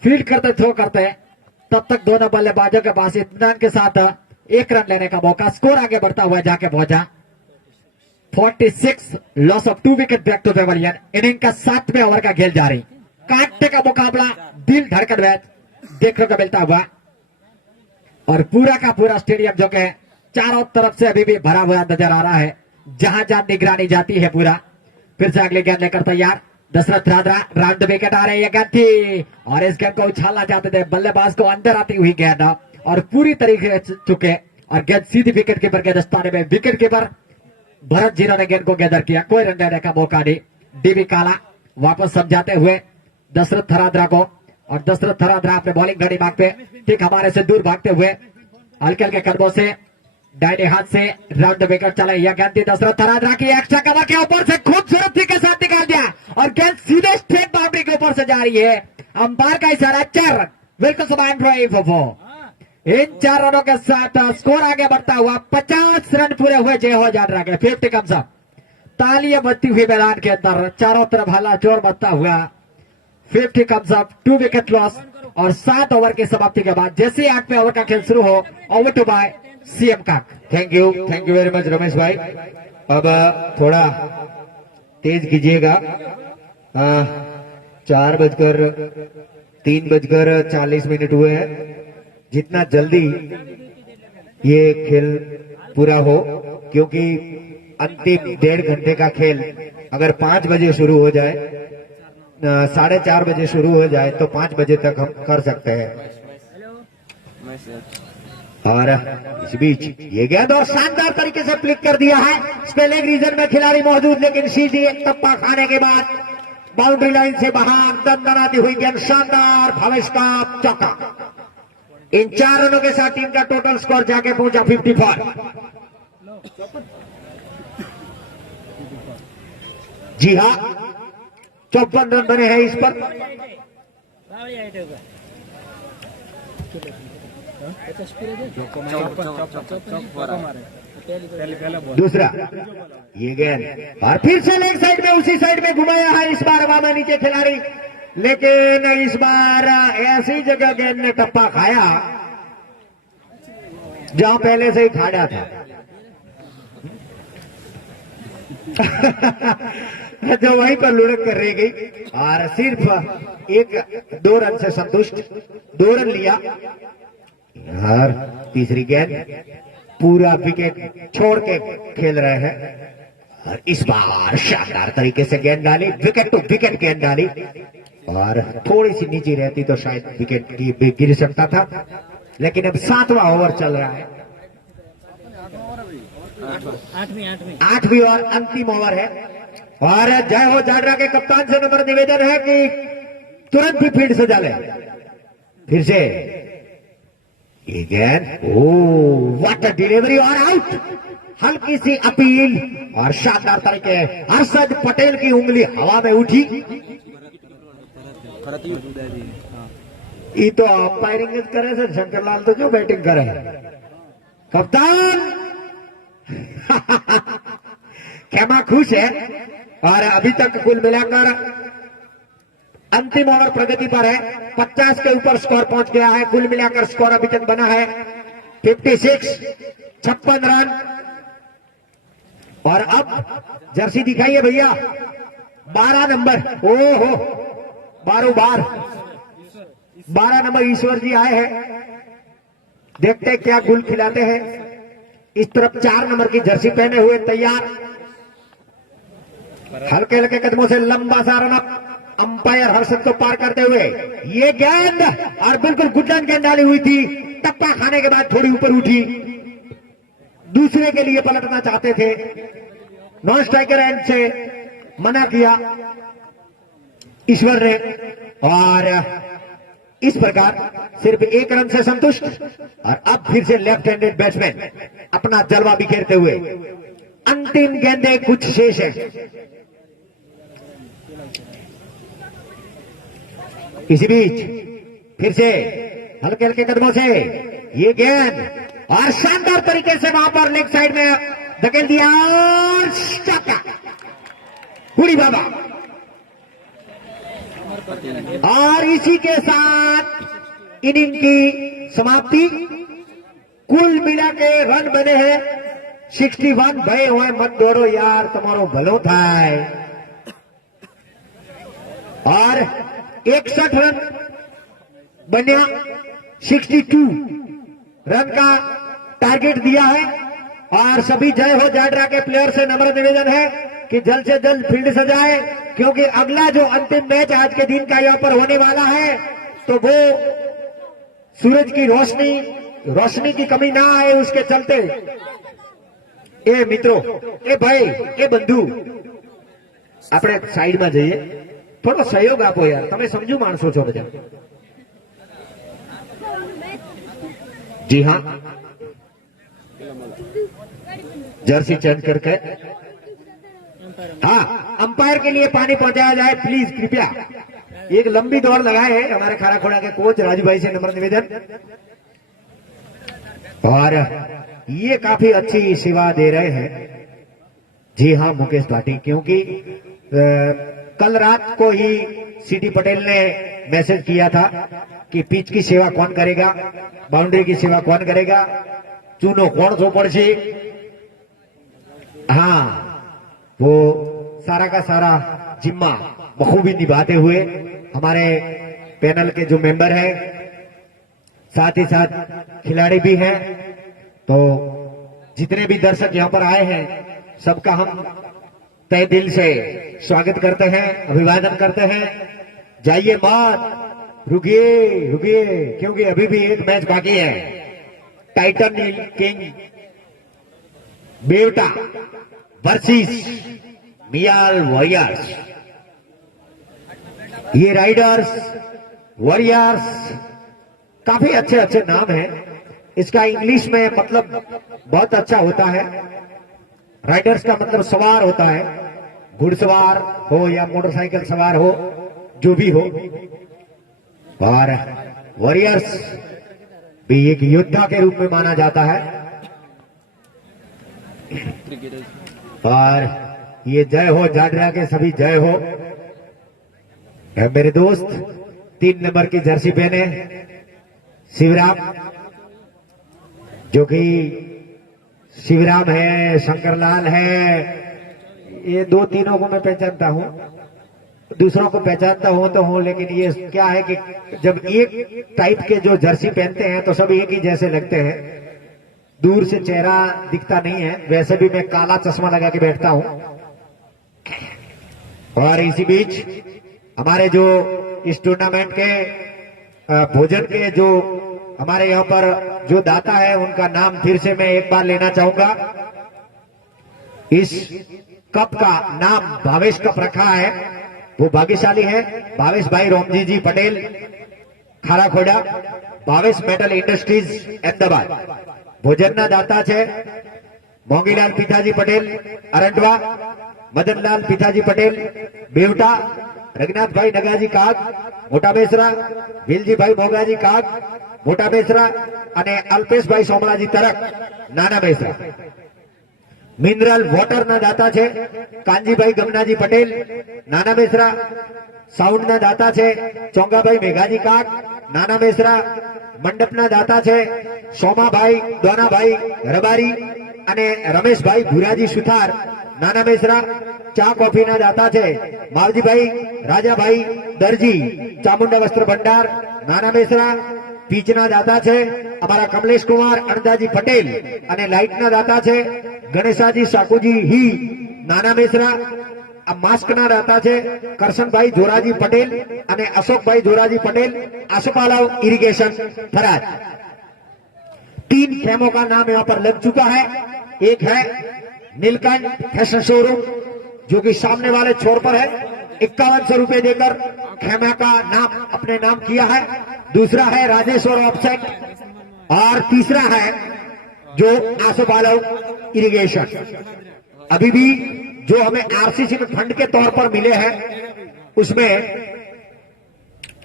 फील्ड करते थ्रो करते तब तक दोनों बल्लेबाजों के पास इत्मीनान के साथ 1 रन लेने का मौका। स्कोर आगे बढ़ता हुआ जाके पहुंचा 46। Loss of 2 wicket back to pavilion. Inning का 7वें ओवर का खेल जारी। काटने का मुकाबला दिल धड़कन मैच देखने को मिलता हुआ और पूरा का पूरा स्टेडियम जो कि चारों तरफ से अभी भी भरा हुआ नजर आ रहा है। जहां जहां निगरानी जाती है पूरा। फिर से अगली गेंद लेकर तैयार दशरथ थरादरा। राउंड विकेट आ रही है गेंद थी और इस गेंद को उछालना चाहते थे बल्लेबाज को अंदर आती हुई गेंद और पूरी तरीके से चुके और गेंद सीधी विकेट कीपर के दस्ताने में। विकेट कीपर भरत जिन्होंने गेंद को गैदर किया। कोई रन लेने का मौका नहीं। डीबी काला वापस समझाते हुए दशरथ थरादरा को और दशरथ थरादरा अपने बॉलिंग घड़ी भाग पे ठीक हमारे से दूर भागते हुए हल्के हल्के कदमों से दाहिने हाथ से राउंड विकेट चला। यह गेंद थी दशरथ थरादरा की। एक्स्ट्रा कवर के ऊपर से खूबसूरती के साथ निकाल दिया और गेंद सीधे स्ट्रेट बाउंड्री के ऊपर से जा रही है। अंपायर का इशारा 4 रन। बिल्कुल इन 4 रनों के साथ स्कोर आगे बढ़ता हुआ 50 रन पूरे हुए जय हो जान रहा है। 50 कम्स अप। तालियां बजती हुई मैदान के अंदर चारों तरफ हल्ला चोर बजता हुआ 50 कम्स अप। 2 विकेट लॉस और 7 ओवर की समाप्ति के बाद जैसे 8वें ओवर का खेल शुरू हो over to by CM Kak. Thank you very much Ramesh भाई। अब थोड़ा तेज कीजिएगा। 3:40 हुए हैं। जितना जल्दी ये खेल पूरा हो क्योंकि अंतिम 1.5 घंटे का खेल अगर 5 बजे शुरू हो जाए 4:30 बजे शुरू हो जाए तो 5 बजे तक हम कर सकते हैं। और इस बीच ये गेंद और शानदार तरीके से फ्लिक कर दिया है। स्पेलिंग रीजन में खिलाड़ी मौजूद लेकिन सीधी एक टप्पा खाने के बाद बाउंड्री लाइन से बाहर दंदनाती हुई गेंद। शानदार भावेश का चौका। इन 4 रनों के साथ टीम का टोटल स्कोर जाके पहुंचा 54। जी हाँ 54 रन बने हैं इस पर। दूसरा ये गेंद और फिर से लेग साइड में उसी साइड में घुमाया है इस बार वामा नीचे खिलाड़ी लेकिन इस बार ऐसी जगह गेंद ने टप्पा खाया जहां पहले से ही खाया था। जो वहीं पर लुढ़क कर रह गई और सिर्फ 1-2 रन से संतुष्ट 2 रन लिया। और तीसरी गेंद पूरा विकेट छोड़ के खेल रहे हैं और इस बार शानदार तरीके से गेंद डाली, विकेट टू विकेट गेंद डाली और थोड़ी सी नीचे रहती तो शायद विकेट की भी गिर सकता था, लेकिन अब 7वां ओवर चल रहा है, 8वीं और अंतिम ओवर है। और जय हो जाडरा के कप्तान से नंबर निवेदन है कि तुरंत ही फील्ड से डालें। फिर से ये गेंद, ओ व्हाट अ डिलीवरी और आउट। हल्की सी अपील और शानदार तरीके, हर्षद पटेल की उंगली हवा में उठी। ये तो अंपायरिंग करे सर, शंकरलाल तो जो बैटिंग करे कप्तान खेमा खुश है। और अभी तक कुल मिलाकर अंतिम ओवर प्रगति पर है, 50 के ऊपर स्कोर पहुंच गया है। कुल मिलाकर स्कोर अभी तक बना है 56 रन। और अब जर्सी दिखाइए भैया, 12 नंबर, ओहो 12 नंबर ईश्वर जी आए हैं, देखते हैं क्या गुल खिलाते हैं। इस तरफ 4 नंबर की जर्सी पहने हुए तैयार, हल्के हल्के कदमों से लंबा सा रन अप, अंपायर हर्षद को पार करते हुए ये गेंद, और बिल्कुल गुड्डन गेंद डाली हुई थी, टप्पा खाने के बाद थोड़ी ऊपर उठी, दूसरे के लिए पलटना चाहते थे, नॉन स्ट्राइकर एंड से मना किया ईश्वर ने। और इस प्रकार सिर्फ 1 रन से संतुष्ट। और अब फिर से लेफ्ट हैंडेड बैट्समैन अपना जलवा बिखेरते हुए, अंतिम गेंदें कुछ शेष है। इसी बीच फिर से हल्के हल्के कदमों से ये गेंद, और शानदार तरीके से वहां पर लेग साइड में धकेल दिया और चौका, पूरी बाबा। और इसी के साथ इनिंग की समाप्ति। कुल मिला के रन बने हैं 61। भय हुए मत दौड़ो यार, तुम्हारो भलो थाय। और 61 रन बनिया, 62 रन का टारगेट दिया है। और सभी जय हो जाडरा के प्लेयर से नम्र निवेदन है कि जल्द से जल्द फील्ड सजाए, क्योंकि अगला जो अंतिम मैच आज के दिन का यहां पर होने वाला है, तो वो सूरज की रोशनी की कमी ना आए उसके चलते। ए मित्रों, ए भाई, ए बंधु, આપણે સાઈડમાં જઈએ, થોડો સહયોગ આપો યાર, તમે સમજુ માણસો છો બધા। जी हाँ, जर्सी चेंज करके, हाँ अंपायर के लिए पानी पहुंचाया जाए प्लीज, कृपया। एक लंबी दौड़ लगाए है हमारे खाराखोड़ा के कोच राजू भाई से नम्र निवेदन। और ये काफी अच्छी सेवा दे रहे हैं, जी हाँ मुकेश भाटी, क्योंकि कल रात को ही सीटी पटेल ने मैसेज किया था कि पिच की सेवा कौन करेगा, बाउंड्री की सेवा कौन करेगा, चूनो कौन सो पड़े। हाँ, वो सारा का सारा जिम्मा बखूबी निभाते हुए हमारे पैनल के जो मेंबर हैं, साथ ही साथ खिलाड़ी भी हैं, तो जितने भी दर्शक यहां पर आए हैं सबका हम तहे दिल से स्वागत करते हैं, अभिवादन करते हैं। जाइए मत, रुकिए, क्योंकि अभी भी एक मैच बाकी है। Titan king Bevta versus Miyal warriors. ये राइडर्स वॉरियर्स काफी अच्छे नाम है, इसका इंग्लिश में मतलब बहुत अच्छा होता है। राइडर्स का मतलब सवार होता है, घुड़सवार हो या मोटरसाइकिल सवार हो, जो भी हो। और वॉरियर्स भी एक योद्धा के रूप में माना जाता है। और ये जय हो जाडरा के सभी जय हो। मेरे दोस्त 3 नंबर की जर्सी पहने शिवराम, जो कि शिवराम है, शंकरलाल है, ये 2-3 को मैं पहचानता हूं, दूसरों को पहचानता हूं तो हूं, लेकिन ये क्या है कि जब एक टाइप के जो जर्सी पहनते हैं तो सब एक ही जैसे लगते हैं। दूर से चेहरा दिखता नहीं है, वैसे भी मैं काला चश्मा लगा के बैठता हूं। और इसी बीच हमारे जो इस टूर्नामेंट के भोजन के जो हमारे यहाँ पर जो दाता है उनका नाम फिर से मैं एक बार लेना चाहूंगा। इस कप का नाम भावेश कप रखा है, वो भाग्यशाली है भावेश भाई रोमजी जी पटेल खारा खोड़ा, भावेश मेटल इंडस्ट्रीज अहमदाबाद। भोजनना दाता છે મોંગીલાલ પિતાજી પટેલ અરંટવા, મદનલાલ પિતાજી પટેલ બેવટા, રઘનાથભાઈ નગાજી કાગ મોટા બેસરા, વિલજીભાઈ મોગાજી કાગ મોટા બેસરા અને અલ્પેશભાઈ સોમલાજી તરક નાના બેસરા। મિનરલ વોટરના દાતા છે કાનજીભાઈ ગમનાજી પટેલ નાના બેસરા। સાઉન્ડના દાતા છે ચોંગાભાઈ મેઘાજી કાગ નાના બેસરા। મંડપના દાતા છે સોમાભાઈ દોનાભાઈ રબારી અને રમેશભાઈ ભુરાજી સુથાર નાના બેસરા। ચા કોફીના દાતા છે માવજીભાઈ રાજાભાઈ દરજી ચામુંડા વસ્ત્ર ભંડાર નાના બેસરા। પીચના દાતા છે અમારા કમલેશ કુમાર અણદાજી પટેલ અને લાઇટના દાતા છે ગણેશાજી સાકુજી હી નાના બેસરા। આ માસ્કના દાતા છે કરશનભાઈ જોરાજી પટેલ અને અશોકભાઈ જોરાજી પટેલ આસોપાલાવ इरिगेशन थराद। 3 खेमों का नाम यहाँ पर लग चुका है। एक है नीलकंठ फैशन शोरूम जो कि सामने वाले छोर पर है, 5100 रुपए देकर खेमा का नाम अपने नाम किया है। दूसरा है राजेश्वर ऑफसेट और तीसरा है जो आसोपालव इरिगेशन। अभी भी जो हमें आरसीसी में फंड के तौर पर मिले हैं उसमें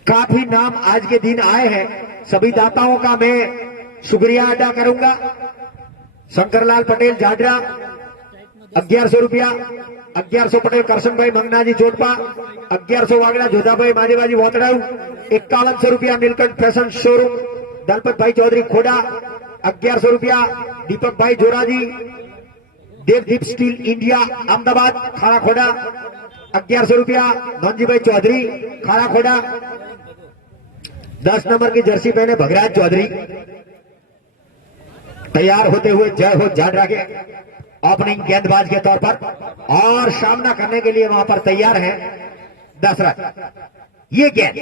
काफी नाम आज के दिन आए हैं। सभी दाताओं का मैं शुक्रिया अदा करूंगा। शंकरलाल पटेल जाडरा 1100 रुपया, 1100 पटेल करशन भाई मंगनाजी चोटपा, 1100 वागड़ा जोधाभाई माजेबाजी वोतड़ाऊ, 5100 रुपया नीलकंठ फैशन शोरूम दलपत भाई चौधरी खोड़ा, 1100 रुपया दीपक भाई जोराजी देवदीप स्टील इंडिया अहमदाबाद खाड़ा खोड़ा, 1100 रुपया नौनजी भाई चौधरी खाड़ा खोड़ा। 10 नंबर की जर्सी पहने भगराज चौधरी तैयार होते हुए जय हो जाडरा के ओपनिंग गेंदबाज के तौर पर, और सामना करने के लिए वहां पर तैयार है दशरथ। ये गेंद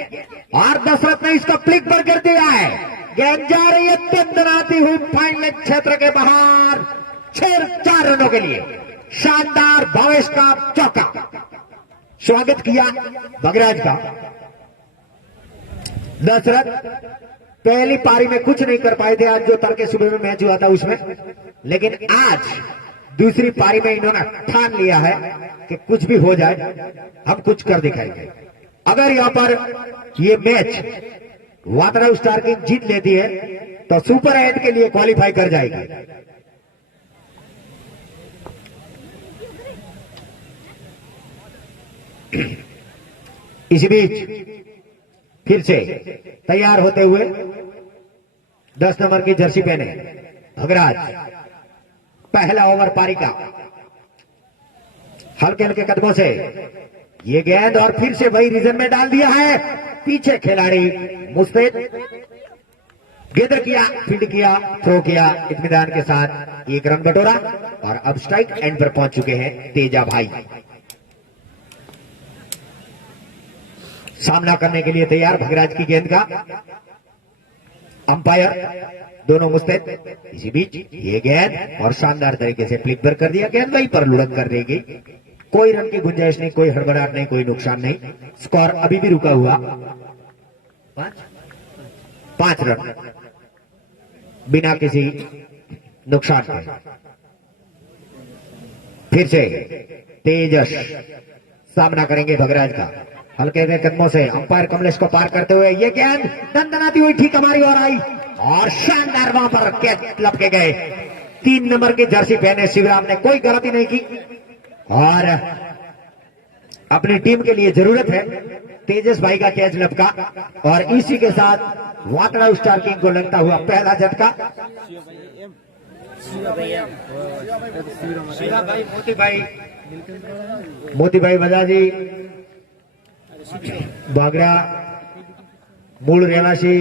और दशरथ ने इसको फ्लिक पर कर दिया है। गेंद जा रही है दंदनाती हुई फाइनल क्षेत्र के बाहर 4 रनों के लिए। शानदार भावेश का चौका, स्वागत किया बगराज का। दशरथ पहली पारी में कुछ नहीं कर पाए थे आज जो तड़के सुबह में मैच हुआ था उसमें, लेकिन आज दूसरी पारी में इन्होंने ठान लिया है कि कुछ भी हो जाए हम कुछ कर दिखाएंगे। अगर यहां पर ये मैच वातरा स्टार किंग जीत लेती है तो सुपर 8 के लिए क्वालिफाई कर जाएगी। इसी बीच फिर से तैयार होते हुए 10 नंबर की जर्सी पहने भगराज। पहला ओवर पारी का हल्के हल्के कदमों से ये गेंद और फिर से वही रीजन में डाल दिया है। पीछे खिलाड़ी मुस्तैद गेंद किया, फील्ड किया, थ्रो किया इत्मीनान के साथ। एक रन बटोरा और अब स्ट्राइक एंड पर पहुंच चुके हैं तेजा भाई। सामना करने के लिए तैयार भगराज की गेंद का अंपायर दोनों मुस्तैद। इसी बीच ये गेंद और शानदार तरीके से फ्लिक पर कर दिया, गेंद वहीं पर लुढ़क कर देगी। कोई रन की गुंजाइश नहीं, कोई हड़बड़ाहट नहीं, कोई नुकसान नहीं। स्कोर अभी भी रुका हुआ 5 रन बिना किसी नुकसान के। फिर से तेजस सामना करेंगे भगराज का हल्के हल्के कदमों से। अंपायर कमलेश को पार करते हुए ये गेंद दंदनाती हुई ठीक हमारी ओर आई और शानदार वहां पर कैच लपके गए। 3 नंबर की जर्सी पहने शिवराम ने कोई गलती नहीं की और अपनी टीम के लिए जरूरत है तेजस भाई का कैच लपका और इसी के साथ वातड़ा स्टार किंग को लगता हुआ पहला झटका। मोती भाई बजाजी बागरा मूल रहवासी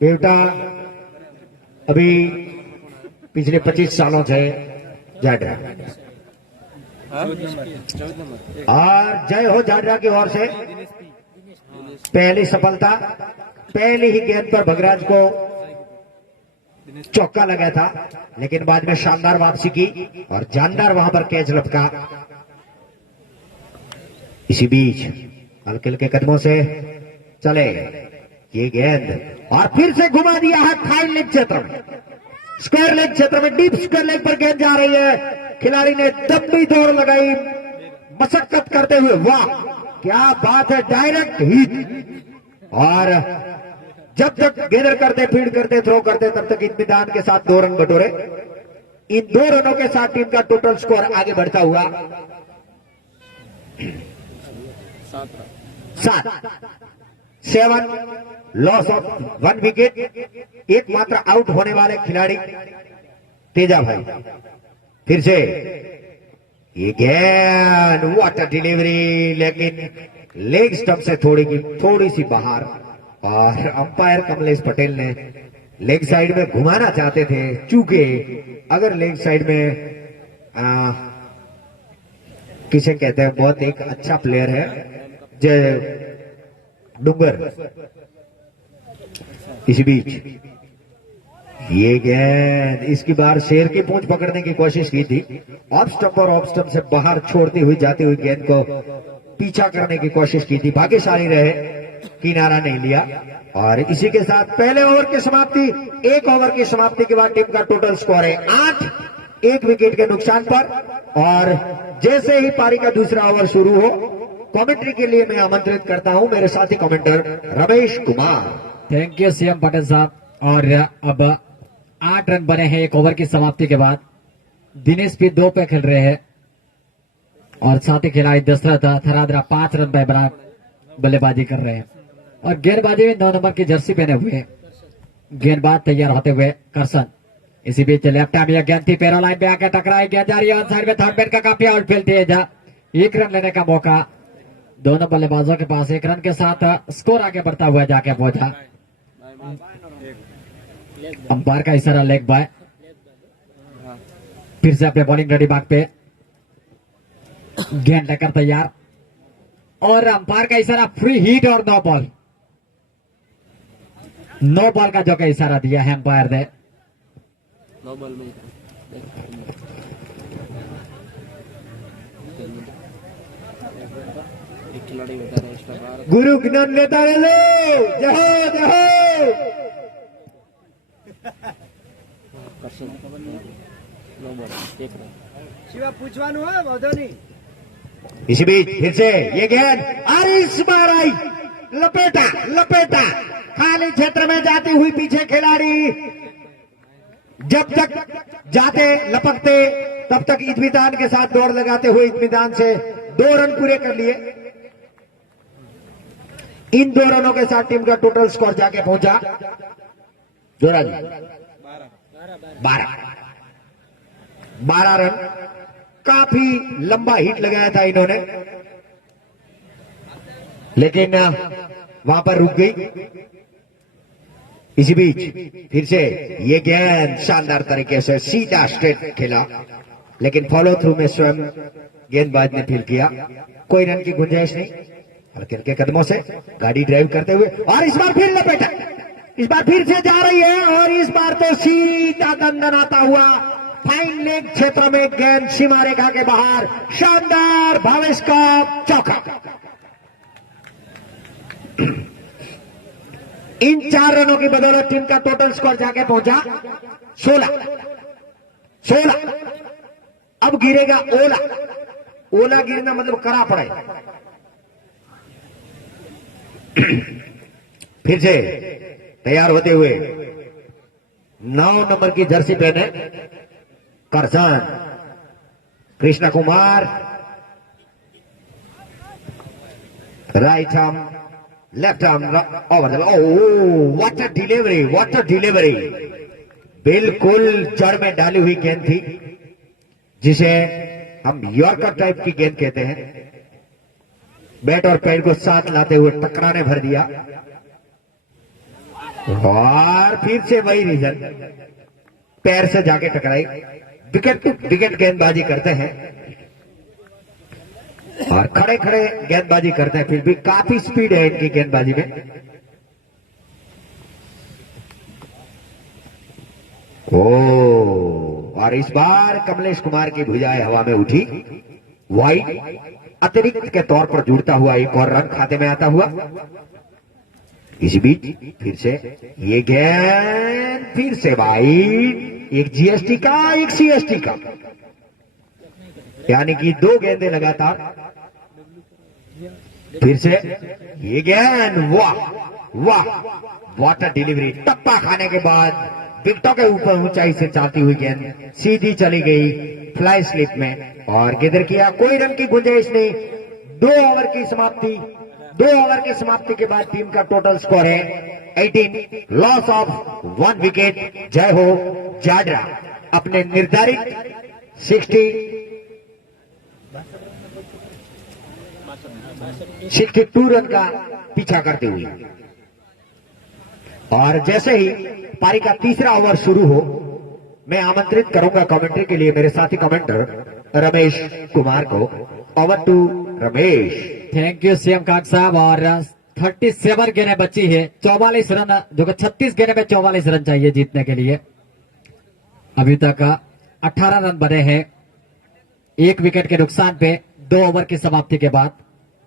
बेवटा, अभी पिछले 25 सालों से जाडरा। और जय हो जाडरा की ओर से। पहली सफलता, पहली ही गेंद पर भगराज को चौका लगा था, लेकिन बाद में शानदार वापसी की और जानदार वहां पर कैच लपका। इसी बीच हल्के हल्के कदमों से चले ये गेंद और फिर से घुमा दिया है फाइन लेग क्षेत्र में, स्क्वायर लेग क्षेत्र में, डीप स्क्वायर लेग पर गेंद जा रही है। खिलाड़ी ने दबी दौड़ लगाई मशक्कत करते हुए। वाह क्या बात है, डायरेक्ट हिट। और जब तक गेंदर करते, फील्ड करते, थ्रो करते, तब तक इत्मीनान के साथ 2 रन बटोरे। इन 2 रनों के साथ टीम का टोटल स्कोर आगे बढ़ता हुआ 7 लॉस ऑफ 1 विकेट। एकमात्र आउट होने वाले खिलाड़ी तेजा भाई। फिर से ये गेंद, व्हाट डिलीवरी, लेकिन लेग स्टंप से थोड़ी सी बाहर। और अंपायर कमलेश पटेल ने लेग साइड में घुमाना चाहते थे, चूंकि अगर लेग साइड में किसे कहते हैं, बहुत एक अच्छा प्लेयर है जय डुंगर। इस बीच ये गेंद, इसकी बार शेर की पूंछ पकड़ने की कोशिश की थी, ऑफ स्टंप और ऑफ स्टंप से बाहर छोड़ती हुई जाती हुई गेंद को पीछा करने की कोशिश की थी। भाग्यशाली रहे, किनारा नहीं लिया। और इसी के साथ पहले ओवर की समाप्ति। 1 ओवर की समाप्ति के बाद टीम का टोटल स्कोर है 8, 1 विकेट के नुकसान पर। और जैसे ही पारी का दूसरा ओवर शुरू हो, कमेंट्री के लिए मैं आमंत्रित करता हूं मेरे साथी commenter Ramesh Kumar. Thank you CM Patel साहब। और अब 8 रन बने हैं 1 ओवर की समाप्ति के बाद। दिनेश भी 2 पे खेल रहे हैं और साथी खिलाड़ी दशरथ थरादरा 5 रन पे बल्लेबाजी कर रहे हैं। और गेंदबाजी में 9 नंबर की जर्सी पहने हुए हैं। गेंदबाज तैयार होते हुए करसन। इसी बीच लेफ्ट आर्म यह गेंद थी, पैरा लाइन पे आकर टकराई, गेंद जा रही है ऑन साइड में, थर्ड मैन का काफी आउटफील्ड तेज। 1 रन लेने का मौका दोनों बल्लेबाजों के पास। 1 रन के साथ स्कोर आगे बढ़ता हुआ जाके पहुंचा। अंपायर का इशारा लेग बाय। फिर से अपने बॉलिंग रेडी बाग पे, गेंद लेकर तैयार और अंपायर का इशारा फ्री हिट और नो बॉल। नो बॉल का जो का इशारा दिया है अंपायर ने। नो बॉल में एक खिलाड़ी बता रहे एक्स्ट्रा बार गुरु ज्ञान लेता रहे लो, जय जय। नो बॉल देख रहे शिवा पूछवानु है वादो नहीं। इसी बीच फिर से ये गेंद और इस बार आई, लपेटा खाली क्षेत्र में जाती हुई पीछे खिलाड़ी। जब तक जाते लपकते तब तक इत्मीनान के साथ दौड़ लगाते हुए इत्मीनान से 2 रन पूरे कर लिए। इन 2 रनों के साथ टीम का टोटल स्कोर जाके पहुंचा 12 रन। काफी लंबा हिट लगाया था इन्होंने, लेकिन वहां पर रुक गई। इसी बीच फिर से ये गेंद शानदार तरीके से सीधा स्ट्रेट खेला, लेकिन फॉलो थ्रू में स्वयं गेंदबाज ने फील किया। कोई रन की गुंजाइश नहीं। हल्के हल्के कदमों से गाड़ी ड्राइव करते हुए और इस बार फिर लपेटा, इस बार फिर से जा रही है और इस बार तो सीधा दंदनाता हुआ फाइन लेग क्षेत्र में गेंद सीमा रेखा के बाहर। शानदार भावेश का चौका। इन 4 रनों की बदौलत टीम का टोटल स्कोर जाके पहुंचा 16। अब गिरेगा ओला। ओला गिरना मतलब करा पड़े। फिर से तैयार होते हुए 9 नंबर की जर्सी पहने Karsan Krishna Kumar, right arm left arm over. Oh what a delivery, बिल्कुल जड़ में डाली हुई गेंद थी, जिसे हम यॉर्कर टाइप की गेंद कहते हैं। बैट और पैर को साथ लाते हुए टकराने भर दिया और फिर से वही रीजन। पैर से जाके टकराई। विकेट टू विकेट गेंदबाजी करते हैं और खड़े खड़े गेंदबाजी करते हैं, फिर भी काफी स्पीड है इनकी गेंदबाजी में। और इस बार कमलेश कुमार की भुजाएं हवा में उठी। वाइड अतिरिक्त के तौर पर जुड़ता हुआ एक और रन खाते में आता हुआ। इसी बीच फिर से ये गेंद फिर से वाइड, एक जीएसटी का एक सीएसटी का, यानी कि 2 गेंदें लगातार। फिर से ये गेंद, वाह वाह, वाटर डिलीवरी, टप्पा खाने के बाद विकेटों के ऊपर ऊंचाई से चाहती हुई गेंद सीधी चली गई फ्लाई स्लिप में और किधर किया, कोई रन की गुंजाइश नहीं। 2 ओवर की समाप्ति, 2 ओवर की समाप्ति के बाद टीम का टोटल स्कोर है 18, लॉस ऑफ 1 विकेट। जय हो जाडरा अपने निर्धारित 62 रन का पीछा करते हुए। और जैसे ही पारी का तीसरा ओवर शुरू हो, मैं आमंत्रित करूंगा कमेंट्री के लिए मेरे साथी कमेंटर रमेश कुमार को। Over to Ramesh. Thank you CM Kak साहब। और 37 गेंदें बची है, 44 रन, जो कि 36 गेंदे में 44 रन चाहिए जीतने के लिए। अभी तक 18 रन बने हैं 1 विकेट के नुकसान पे 2 ओवर की समाप्ति के बाद।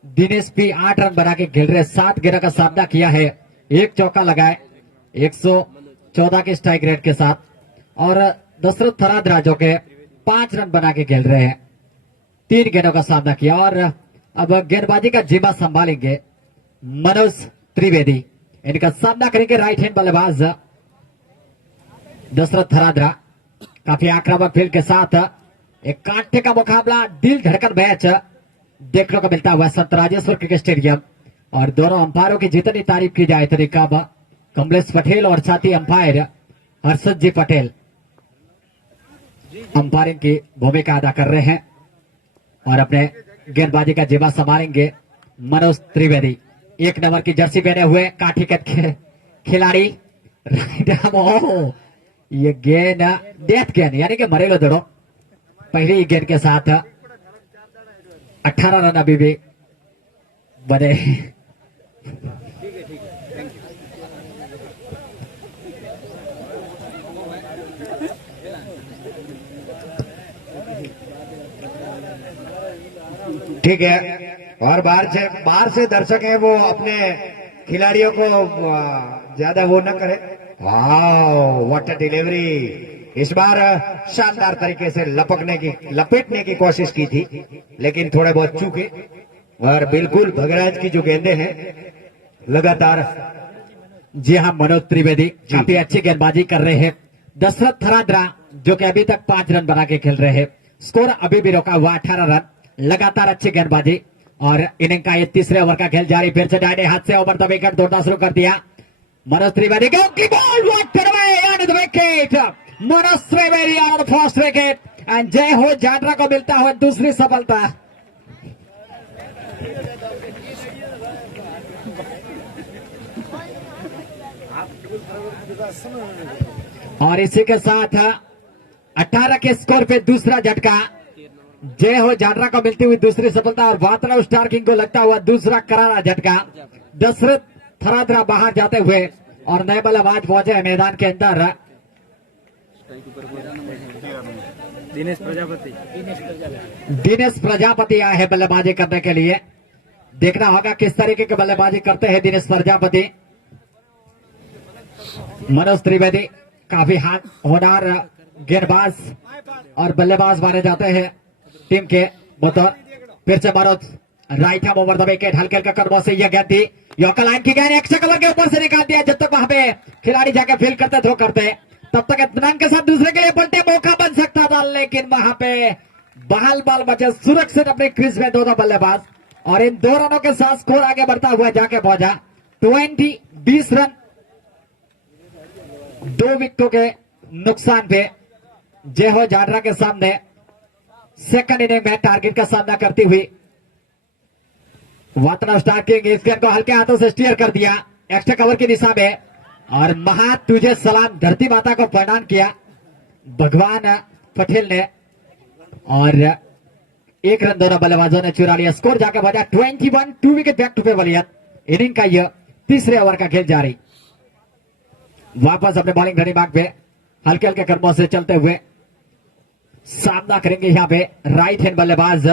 दिनेश भी 8 रन बना के खेल रहे, 7 गेंदों का सामना किया है, 1 चौका लगाए 114 के स्ट्राइक रेट के साथ। और दशरथ थरादरा जो के 5 रन बना के खेल रहे हैं, 3 गेंदों का सामना किया। और अब गेंदबाजी का जिम्मा संभालेंगे मनोज त्रिवेदी। इनका सामना करेंगे राइट हैंड बल्लेबाज दशरथ थरादरा। काफी आक्रामक फील्ड के साथ एक कांटे का मुकाबला, दिल धड़कन मैच देखने को मिलता हुआ संत राजेश्वर क्रिकेट स्टेडियम। और दोनों अंपायरों की जितनी तारीफ की जाए तो कम। कमलेश पटेल और साथी अंपायर हर्षद जी पटेल अंपायरिंग की भूमिका अदा कर रहे हैं। और अपने गेंदबाजी का जिम्मा संभालेंगे मनोज त्रिवेदी। 1 नंबर की जर्सी पहने हुए काठी कट के खिलाड़ी। ये गेंद डेथ गेंद, यानी कि मरेलो दौड़ो पहली गेंद के साथ 18 रन अभी भी बने। ठीक है। और बाहर से दर्शक हैं, वो अपने खिलाड़ियों को ज्यादा वो न करे। वाटर डिलीवरी इस बार शानदार तरीके से लपेटने की कोशिश की थी, लेकिन थोड़े बहुत चूके। और बिल्कुल भगराज की जो गेंदें हैं लगातार। जी हाँ, मनोज त्रिवेदी काफी अच्छी गेंदबाजी कर रहे हैं। दशरथ थरादरा जो कि अभी तक 5 रन बना के खेल रहे हैं। स्कोर अभी भी रोका हुआ 18 रन, लगातार अच्छी गेंदबाजी। और इनिंग का ये तीसरे ओवर का खेल जारी। फिर से दाहिने हाथ से ओवर द विकेट दौड़ना शुरू कर दिया मनोज त्रिवेदी को। Wicket Manoj Trivedi on first wicket and जय हो जाडरा को मिलता है दूसरी सफलता। और इसी के साथ 18 के स्कोर पे दूसरा झटका जय हो जाडरा को मिलती हुई दूसरी सफलता। और वातला स्टार किंग को लगता हुआ दूसरा करारा झटका। दशरथ थरादरा बाहर जाते हुए और नए बल्लेबाज पहुंचे हैं मैदान के अंदर। दिनेश प्रजापति आए हैं बल्लेबाजी करने के लिए। देखना होगा किस तरीके की बल्लेबाजी करते हैं दिनेश प्रजापति। मनोज त्रिवेदी काफी होनहार गेंदबाज और बल्लेबाज माने जाते हैं टीम के बतौर। फिर से Manoj right hand over the wicket, हल्के हल्के कदमों से यह गेंद थी, यॉर्कर लाइन की गेंद एक्स्ट्रा कवर के ऊपर से निकाल दिया। जब तक वहां पे खिलाड़ी जाके फील्ड करते थ्रो करते, तब तक इत्मीनान के साथ दूसरे के लिए पलटे मौका बन सकता था, लेकिन वहां पे बहाल बाल बचे सुरक्षित अपने क्रीज में दोनों बल्लेबाज। और इन 2 रनों के साथ स्कोर आगे बढ़ता हुआ जाके पहुंचा 20 रन 2 विकेटों के नुकसान पे जय हो जाडरा के सामने सेकंड इनिंग में टारगेट का सामना करती हुई वातना स्टार किंग इस गेंद को हल्के हाथों से स्टीयर कर दिया एक्स्ट्रा कवर की दिशा में। और महा तुझे सलाम धरती माता को प्रणाम किया भगवान पटेल ने, और एक रन दोनों बल्लेबाजों ने चुरा लिया। स्कोर जाकर बजा 21, 2 विकेट बैक टू फेवलियत। इनिंग का यह तीसरे ओवर का खेल जारी। वापस अपने बॉलिंग धनी बाग पे हल्के हल्के कदमों से चलते हुए सामना करेंगे यहाँ पे राइट हैंड बल्लेबाज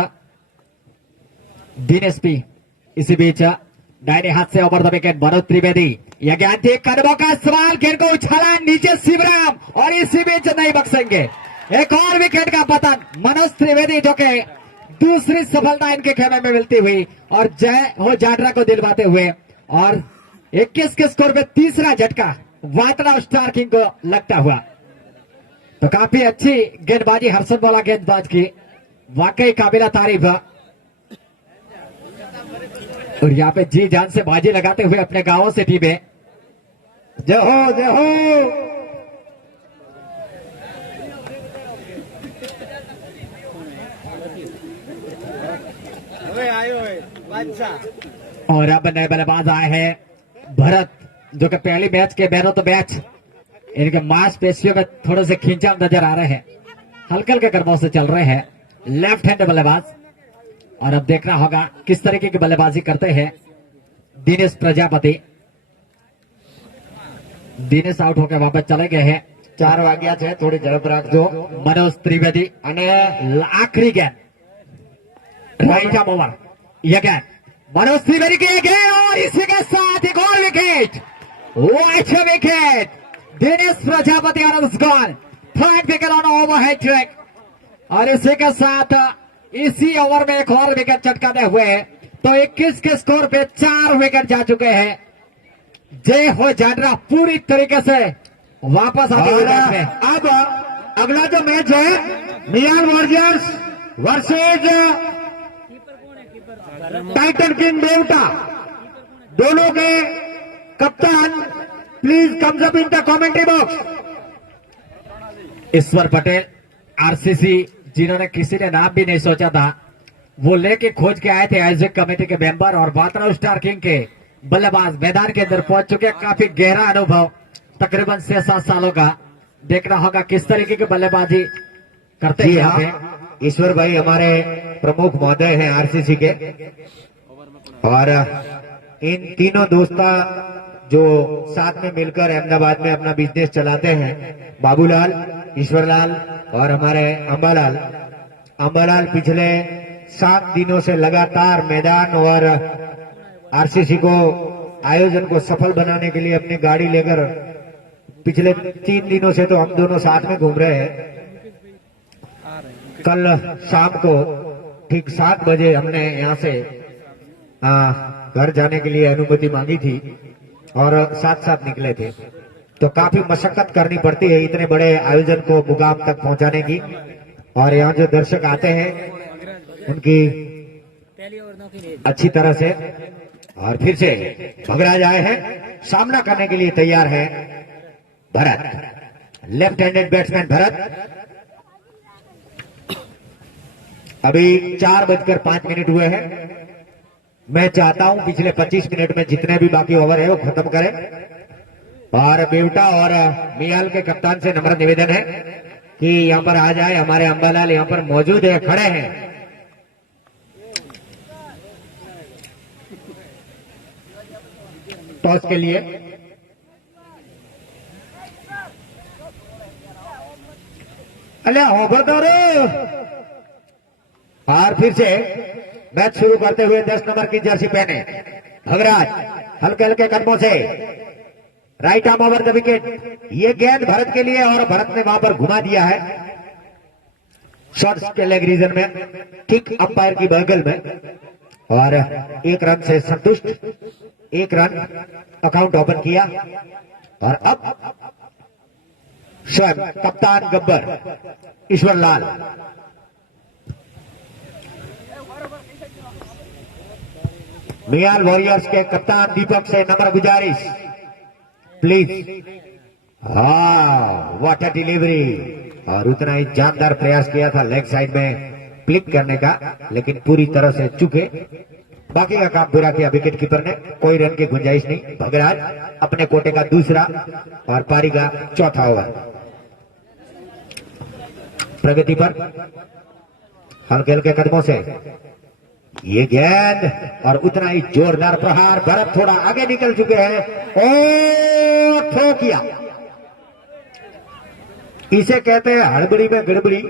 दिनेश पी। इसी बीच दाहिने हाथ से over the wicket Manoj Trivedi. यह ज्ञान कदमों का सवाल, गेंद को उछाला नीचे शिवराम, और इसी बीच नहीं बख्शेंगे। एक और विकेट का पतन मनोज त्रिवेदी, जो कि दूसरी सफलता इनके खेमे में मिलती हुई और जय हो जाडरा को दिलवाते हुए, और 21 के स्कोर पे तीसरा झटका वातना स्टार किंग को लगता हुआ। तो काफी अच्छी गेंदबाजी हर्षद वाला गेंदबाज की, वाकई काबिला तारीफ। और यहाँ पे जी जान से बाजी लगाते हुए अपने गांवों से टीमें जय हो जय हो। હવે આવ્યો હોય બાદશાહ और अब नए बल्लेबाज आए हैं भरत, जो कि पहली मैच के मैन ऑफ द मैच, इनके मांसपेशियों में थोड़े से खिंचाव नजर आ रहे हैं, हल्के हल्के कदमों से चल रहे हैं। लेफ्ट हैंड बल्लेबाज, और अब देखना होगा किस तरीके की बल्लेबाजी करते हैं दिनेश प्रजापति। दिनेश आउट होकर वापस चले गए हैं। 4 वाग्या છે, થોડી ઝડપ રાખજો। मनोज त्रिवेदी અને आखिरी गेंद राइट आर्म ओवर। यह गेंद मनोज त्रिवेदी के गेंद, और इसी के साथ एक और wicket, white wicket Dinesh Prajapati और gone, third wicket on overhead track. और इसी के साथ इसी ओवर में एक और विकेट चटकाते हुए तो 21 के स्कोर पे 4 विकेट जा चुके हैं। जय हो जाडरा पूरी तरीके से वापस आते हुए मैच में। अब अगला जो मैच है मियान वॉरियर्स वर्सेज टाइटन किंग बेवटा, दोनों के कप्तान please comes up in the commentary box. Ishwar Patel RCC, जिन्होंने किसी ने नाम भी नहीं सोचा था, वो लेके खोज के आए थे आयोजक कमेटी के मेंबर, और वात्रा स्टार किंग के बल्लेबाज मैदान के अंदर पहुंच चुके। काफी गहरा अनुभव, तकरीबन 6-7 सालों का। देखना होगा किस तरीके की बल्लेबाजी करते हैं यहाँ पे। ईश्वर भाई हमारे प्रमुख महोदय हैं आरसीसी के, और इन तीनों दोस्ता जो साथ में मिलकर अहमदाबाद में अपना बिजनेस चलाते हैं, बाबूलाल, ईश्वरलाल और हमारे अंबालाल। अंबालाल पिछले 7 दिनों से लगातार मैदान और आरसीसी को आयोजन को सफल बनाने के लिए अपनी गाड़ी लेकर पिछले 3 दिनों से तो हम दोनों साथ में घूम रहे हैं। कल शाम को ठीक 7 बजे हमने यहाँ से घर जाने के लिए अनुमति मांगी थी और साथ साथ निकले थे। तो काफी मशक्कत करनी पड़ती है इतने बड़े आयोजन को मुकाम तक पहुंचाने की, और यहाँ जो दर्शक आते हैं उनकी अच्छी तरह से। और फिर से भगराज आए हैं, सामना करने के लिए तैयार है Bharat, left handed batsman Bharat. अभी 4:05 हुए हैं। मैं चाहता हूं पिछले 25 मिनट में जितने भी बाकी ओवर है वो खत्म करें। और बेवटा और मियाल के कप्तान से नम्र निवेदन है कि यहां पर आ जाए। हमारे अंबालाल यहां पर मौजूद है, खड़े हैं। टॉस के लिए अल्लाह होगा तो और फिर से मैच शुरू करते हुए 10 नंबर की जर्सी पहने भगराज हल्के हल्के कदमों से right arm over the wicket. ये गेंद भरत के लिए और भरत ने वहां पर घुमा दिया है शॉर्ट्स के लेग रीजन में, ठीक अंपायर की बगल में, और 1 रन से संतुष्ट। 1 रन अकाउंट ओपन किया। और अब स्वयं कप्तान गब्बर ईश्वरलाल मियाल वॉरियर्स के कप्तान दीपक से नम्र गुजारिश, प्लीज। व्हाट अ डिलीवरी, और उतना ही जानदार प्रयास किया था लेग साइड में फ्लिक करने का, लेकिन पूरी तरह से चुके। बाकी का काम पूरा किया विकेट कीपर ने, कोई रन की गुंजाइश नहीं। भगराज अपने कोटे का दूसरा और पारी का चौथा ओवर। प्रगति पर हल्के हल्के कदमों से ये गेंद और उतना ही जोरदार प्रहार। भरत थोड़ा आगे निकल चुके हैं और थ्रो किया। इसे कहते हैं हड़बड़ी में गड़बड़ी।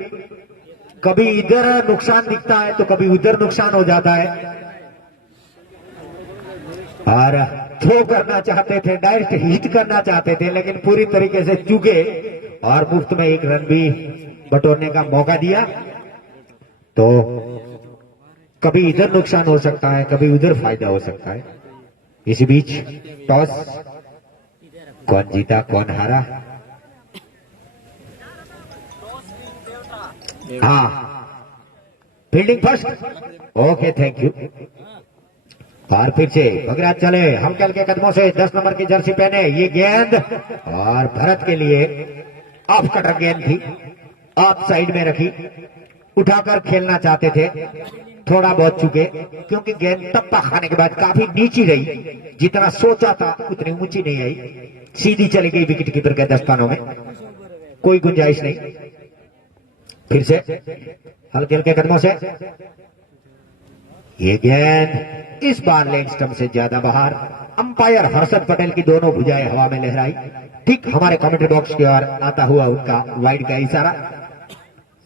कभी इधर नुकसान दिखता है तो कभी उधर नुकसान हो जाता है। और थ्रो करना चाहते थे, डायरेक्ट हिट करना चाहते थे, लेकिन पूरी तरीके से चूके और मुफ्त में एक रन भी बटोरने का मौका दिया। तो कभी इधर नुकसान हो सकता है, कभी उधर फायदा हो सकता है। इसी बीच टॉस, कौन जीता कौन हारा? हाँ, fielding first. Okay, thank you. और फिर से भगराज चले हल्के हल्के कदमों से, 10 नंबर की जर्सी पहने। ये गेंद और भरत के लिए ऑफ कटर गेंद थी, ऑफ साइड में रखी, उठाकर खेलना चाहते थे, थोड़ा बहुत चुके क्योंकि गेंद टप्पा खाने के बाद काफी नीची रही। जितना सोचा था उतनी ऊंची नहीं आई, सीधी चली गई विकेट कीपर के दस्तानों में, कोई गुंजाइश नहीं। फिर से हल्के हल्के कदमों से ये गेंद इस बार लेग स्टंप से ज्यादा बाहर। अंपायर हर्षद पटेल की दोनों भुजाएं हवा में लहराई। ठीक हमारे कमेंट्री बॉक्स की ओर आता हुआ उनका वाइड का इशारा।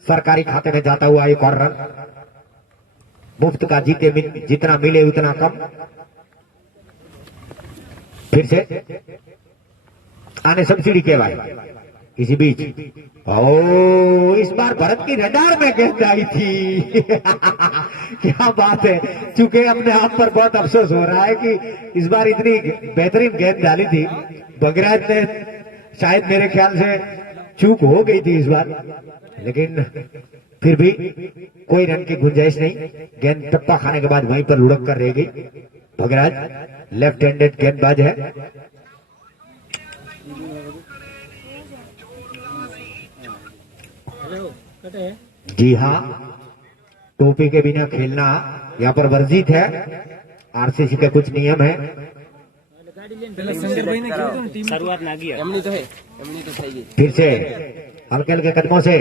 सरकारी खाते में जाता हुआ एक और रन। मुफ्त का जितना मिले उतना कम। फिर से आने सब्सिडी के बाद इसी बीच इस बार भरत की रडार में गेंद आई थी। क्या बात है। चूंकि अपने आप पर बहुत अफसोस हो रहा है कि इस बार इतनी बेहतरीन गेंद डाली थी। बगराज ने शायद मेरे ख्याल से चूक हो गई थी इस बार, लेकिन फिर भी कोई रन की गुंजाइश नहीं। गेंद टप्पा खाने के बाद वहीं पर लुढ़क कर रह गई। बगराज लेफ्ट हैंडेड गेंदबाज है। जी हाँ, टोपी के बिना खेलना यहाँ पर वर्जित है। आरसीसी के कुछ नियम है। फिर से हल्के हल्के कदमों से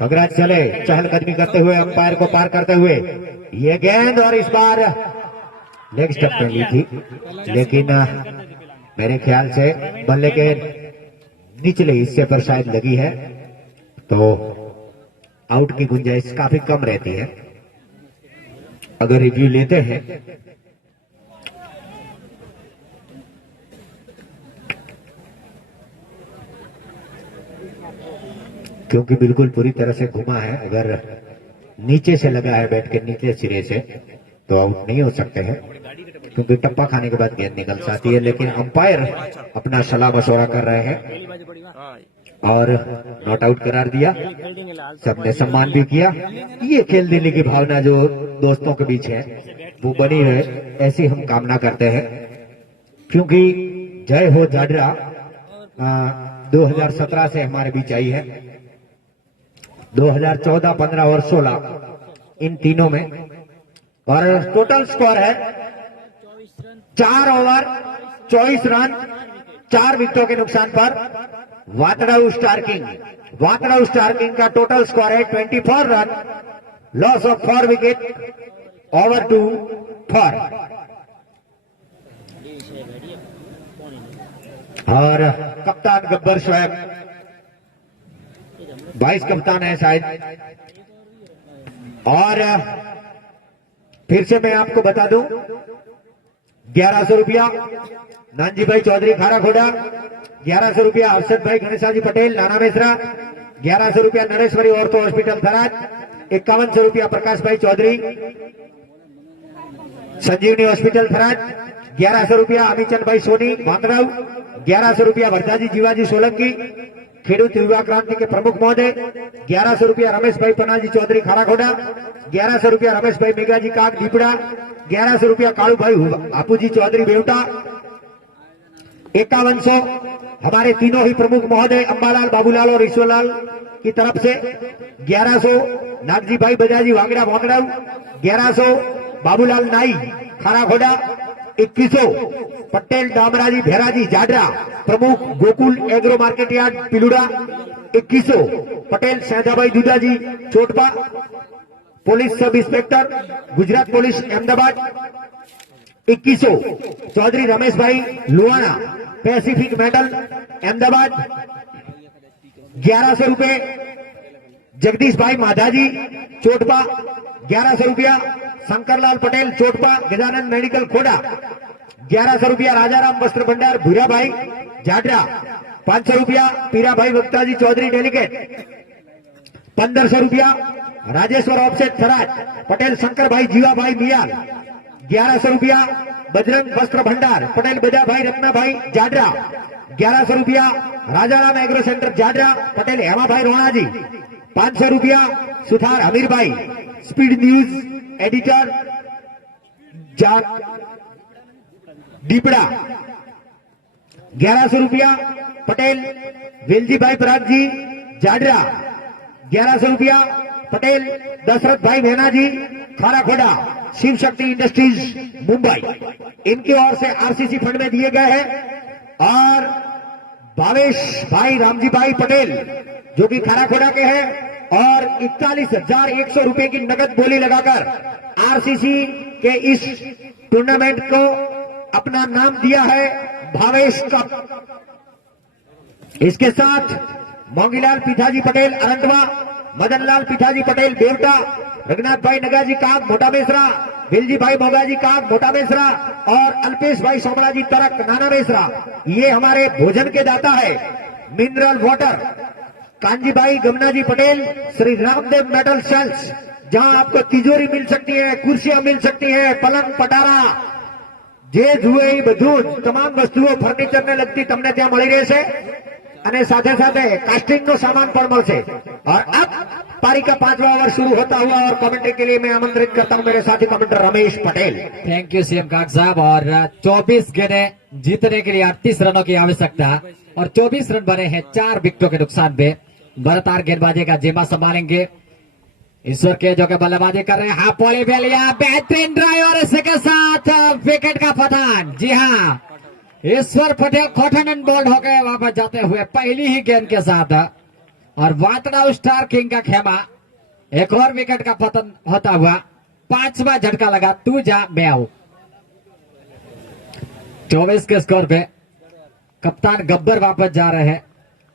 बगराज चले चहलकदमी करते हुए, अंपायर को पार करते हुए। ये गेंद और इस बार लेग स्टंप पे ली थी, लेकिन मेरे ख्याल से बल्ले के निचले हिस्से पर शायद लगी है, तो आउट की गुंजाइश काफी कम रहती है। अगर रिव्यू लेते हैं क्योंकि बिल्कुल पूरी तरह से घुमा है। अगर नीचे से लगा है बैट के नीचे सिरे से तो आउट नहीं हो सकते हैं, क्योंकि टप्पा खाने के बाद गेंद निकल जाती है। लेकिन अंपायर अपना सलाह मशवरा कर रहे हैं और नॉट आउट करार दिया। सबने सम्मान भी किया। ये खेल दिल्ली की भावना जो दोस्तों के बीच है वो बनी है, ऐसी हम कामना करते हैं। क्योंकि जय हो जाडरा 2017 से हमारे बीच आई है। 2014, 15 और 16 इन तीनों में। और टोटल स्कोर है 4 ओवर 24 रन 4 विकेटों के नुकसान पर वातड़ाऊ स्टार किंग का टोटल स्कोर है 24 run, loss of 4 wicket, over 2 4। और कप्तान गब्बर स्वयं, वाइस कप्तान है शायद। और फिर से मैं आपको बता दूं, 1100 रुपया नानजी भाई चौधरी खारा खोड़ा, 1100 रुपया हर्षद भाई गणेशाजी पटेल नाना मेसरा, 1100 रुपया नरेश्वरी ऑर्थो हॉस्पिटल थराज, 5100 रुपया प्रकाश भाई चौधरी संजीवनी हॉस्पिटल थराज, 1100 रुपया अमीचंद भाई सोनी मांगराव, 1100 रुपया भरताजी जीवाजी सोलंकी खेडूत युवा क्रांति के प्रमुख महोदय, 1100 रुपया रमेश भाई पनाजी चौधरी खाराखोड़ा, 1100 रुपया रमेश भाई मेघाजी काग दीपड़ा, 1100 रुपया कालू भाई हापूजी चौधरी बेवटा, 5100 हमारे तीनों ही प्रमुख महोदय अंबालाल बाबूलाल और ईश्वरलाल की तरफ से, 1100 नागजी भाई बजाजी वांगड़ा मोंगड़ाऊ, 1100 बाबूलाल नाई खाराखोड़ा, 2100 पटेल डामराजी भेराजी जाडरा प्रमुख Gokul agro market yard Piluda, 2100 Patel Shahjabhai Dudaji Chotpa police sub inspector Gujarat police Ahmedabad 2100 Chaudhary Ramesh bhai Luhana Pacific medal Ahmedabad 1100 रुपए जगदीश भाई माधाजी चोटपा 1100 रुपया शंकरलाल पटेल चोटपा गजानंद मेडिकल खोड़ा 1100 रुपया राजाराम वस्त्र भंडार भूरा भाई जाडरा 500 रुपया पीरा भाई वक्ताजी चौधरी डेलीगेट 1500 रुपया राजेश्वर ऑफसेट थराज पटेल शंकर भाई जीवा भाई मियाल 1100 रुपया बजरंग वस्त्र भंडार पटेल बजा भाई रत्ना भाई जाडरा 1100 रुपया राजाराम एग्रो सेंटर जाडरा पटेल हेमा भाई रोणा जी 500 रुपया सुथार अमीर भाई स्पीड न्यूज एडिटर दीपड़ा 1100 रुपया पटेल वेलजी भाई पराग जी जाडरा 1100 रुपया पटेल दशरथ भाई मेहना जी खाराखोड़ा शिव शक्ति इंडस्ट्रीज मुंबई इनकी ओर से आरसीसी फंड में दिए गए हैं और भावेश भाई रामजी भाई पटेल जो कि खाराखोड़ा के हैं और 41,100 रुपए की नगद बोली लगाकर आरसीसी के इस टूर्नामेंट को अपना नाम दिया है भावेश कप। इसके साथ मोंगीलाल पिठाजी पटेल अरंतवा मदनलाल पिठाजी पटेल बेवटा रघुनाथ भाई नगाजी काग मोटा मेसरा बिलजी भाई मोगाजी काग मोटा मेसरा और अल्पेश भाई सोमलाजी तरक नाना मेसरा ये हमारे भोजन के दाता है मिनरल वाटर कांजी भाई गमनाजी पटेल श्री रामदेव मेटल सेल्स जहां आपको तिजोरी मिल सकती है कुर्सियां मिल सकती है पलंग पटारा જે જુએ એ બધું જ તમામ વસ્તુઓ ફર્નિચરને લગતી તમને ત્યાં મળી રહેશે અને સાથે સાથે કાસ્ટિંગનો સામાન પણ મળશે और अब पारी का 5वां ओवर शुरू होता हुआ और कमेंट्री के लिए मैं आमंत्रित करता हूं मेरे साथी commenter Ramesh Patel. Thank you CM Kak साहब। और 24 गेंदें जीतने के लिए 38 रनों की आवश्यकता और 24 रन बने हैं 4 विकेटों के नुकसान पे। भरतार गेंदबाजी का जिम्मा संभालेंगे ईश्वर के जो के बल्लेबाजी कर रहे हैं हाफ वॉली पे लिया बेहतरीन ड्राइव और इसके साथ विकेट का पतन। जी हाँ ईश्वर पटेल कॉटन एंड बोल्ड हो गए वापस जाते हुए पहली ही गेंद के साथ और वातड़ा स्टार किंग का खेमा एक और विकेट का पतन होता हुआ 5वां झटका लगा तू जा मैं आऊ। 24 के स्कोर पे कप्तान गब्बर वापस जा रहे हैं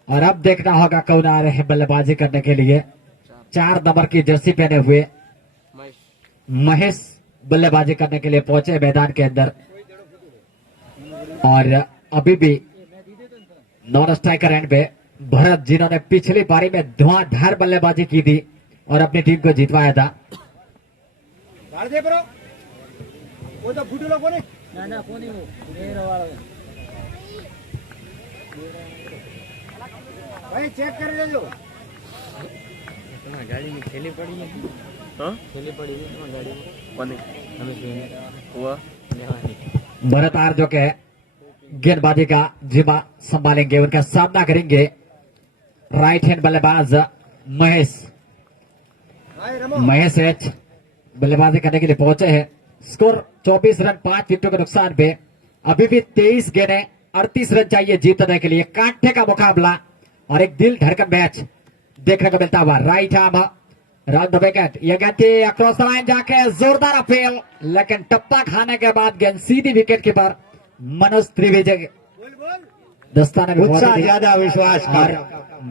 और अब देखना होगा कौन आ रहे हैं बल्लेबाजी करने के लिए। 4 नंबर की जर्सी पहने हुए महेश बल्लेबाजी करने के लिए पहुंचे मैदान के अंदर और अभी भी नॉन स्ट्राइकर एंड पे भरत जिन्होंने पिछली पारी में धुआंधार बल्लेबाजी की थी और अपनी टीम को जितवाया था। भाई चेक कर लेજો गाड़ी में खेली पड़ी है हाँ खेली पड़ी है गाड़ी में कौन हमें हुआ भरत आर जो के गेंदबाजी का जिम्मा संभालेंगे उनका सामना करेंगे राइट हैंड बल्लेबाज महेश एच बल्लेबाजी करने के लिए पहुंचे हैं। स्कोर 24 रन 5 विकेटों के नुकसान पे अभी भी 23 गेंदें 38 रन चाहिए जीतने के लिए। कांटे का मुकाबला और एक दिल धड़कन मैच देखने को मिलता हुआ। Right arm round the wicket ये गेंद अक्रॉस द लाइन जाके जोरदार अपील लेकिन टप्पा खाने के बाद गेंद सीधी विकेट कीपर मनोज त्रिवेदी दस्ताने में उत्साह ज्यादा विश्वास और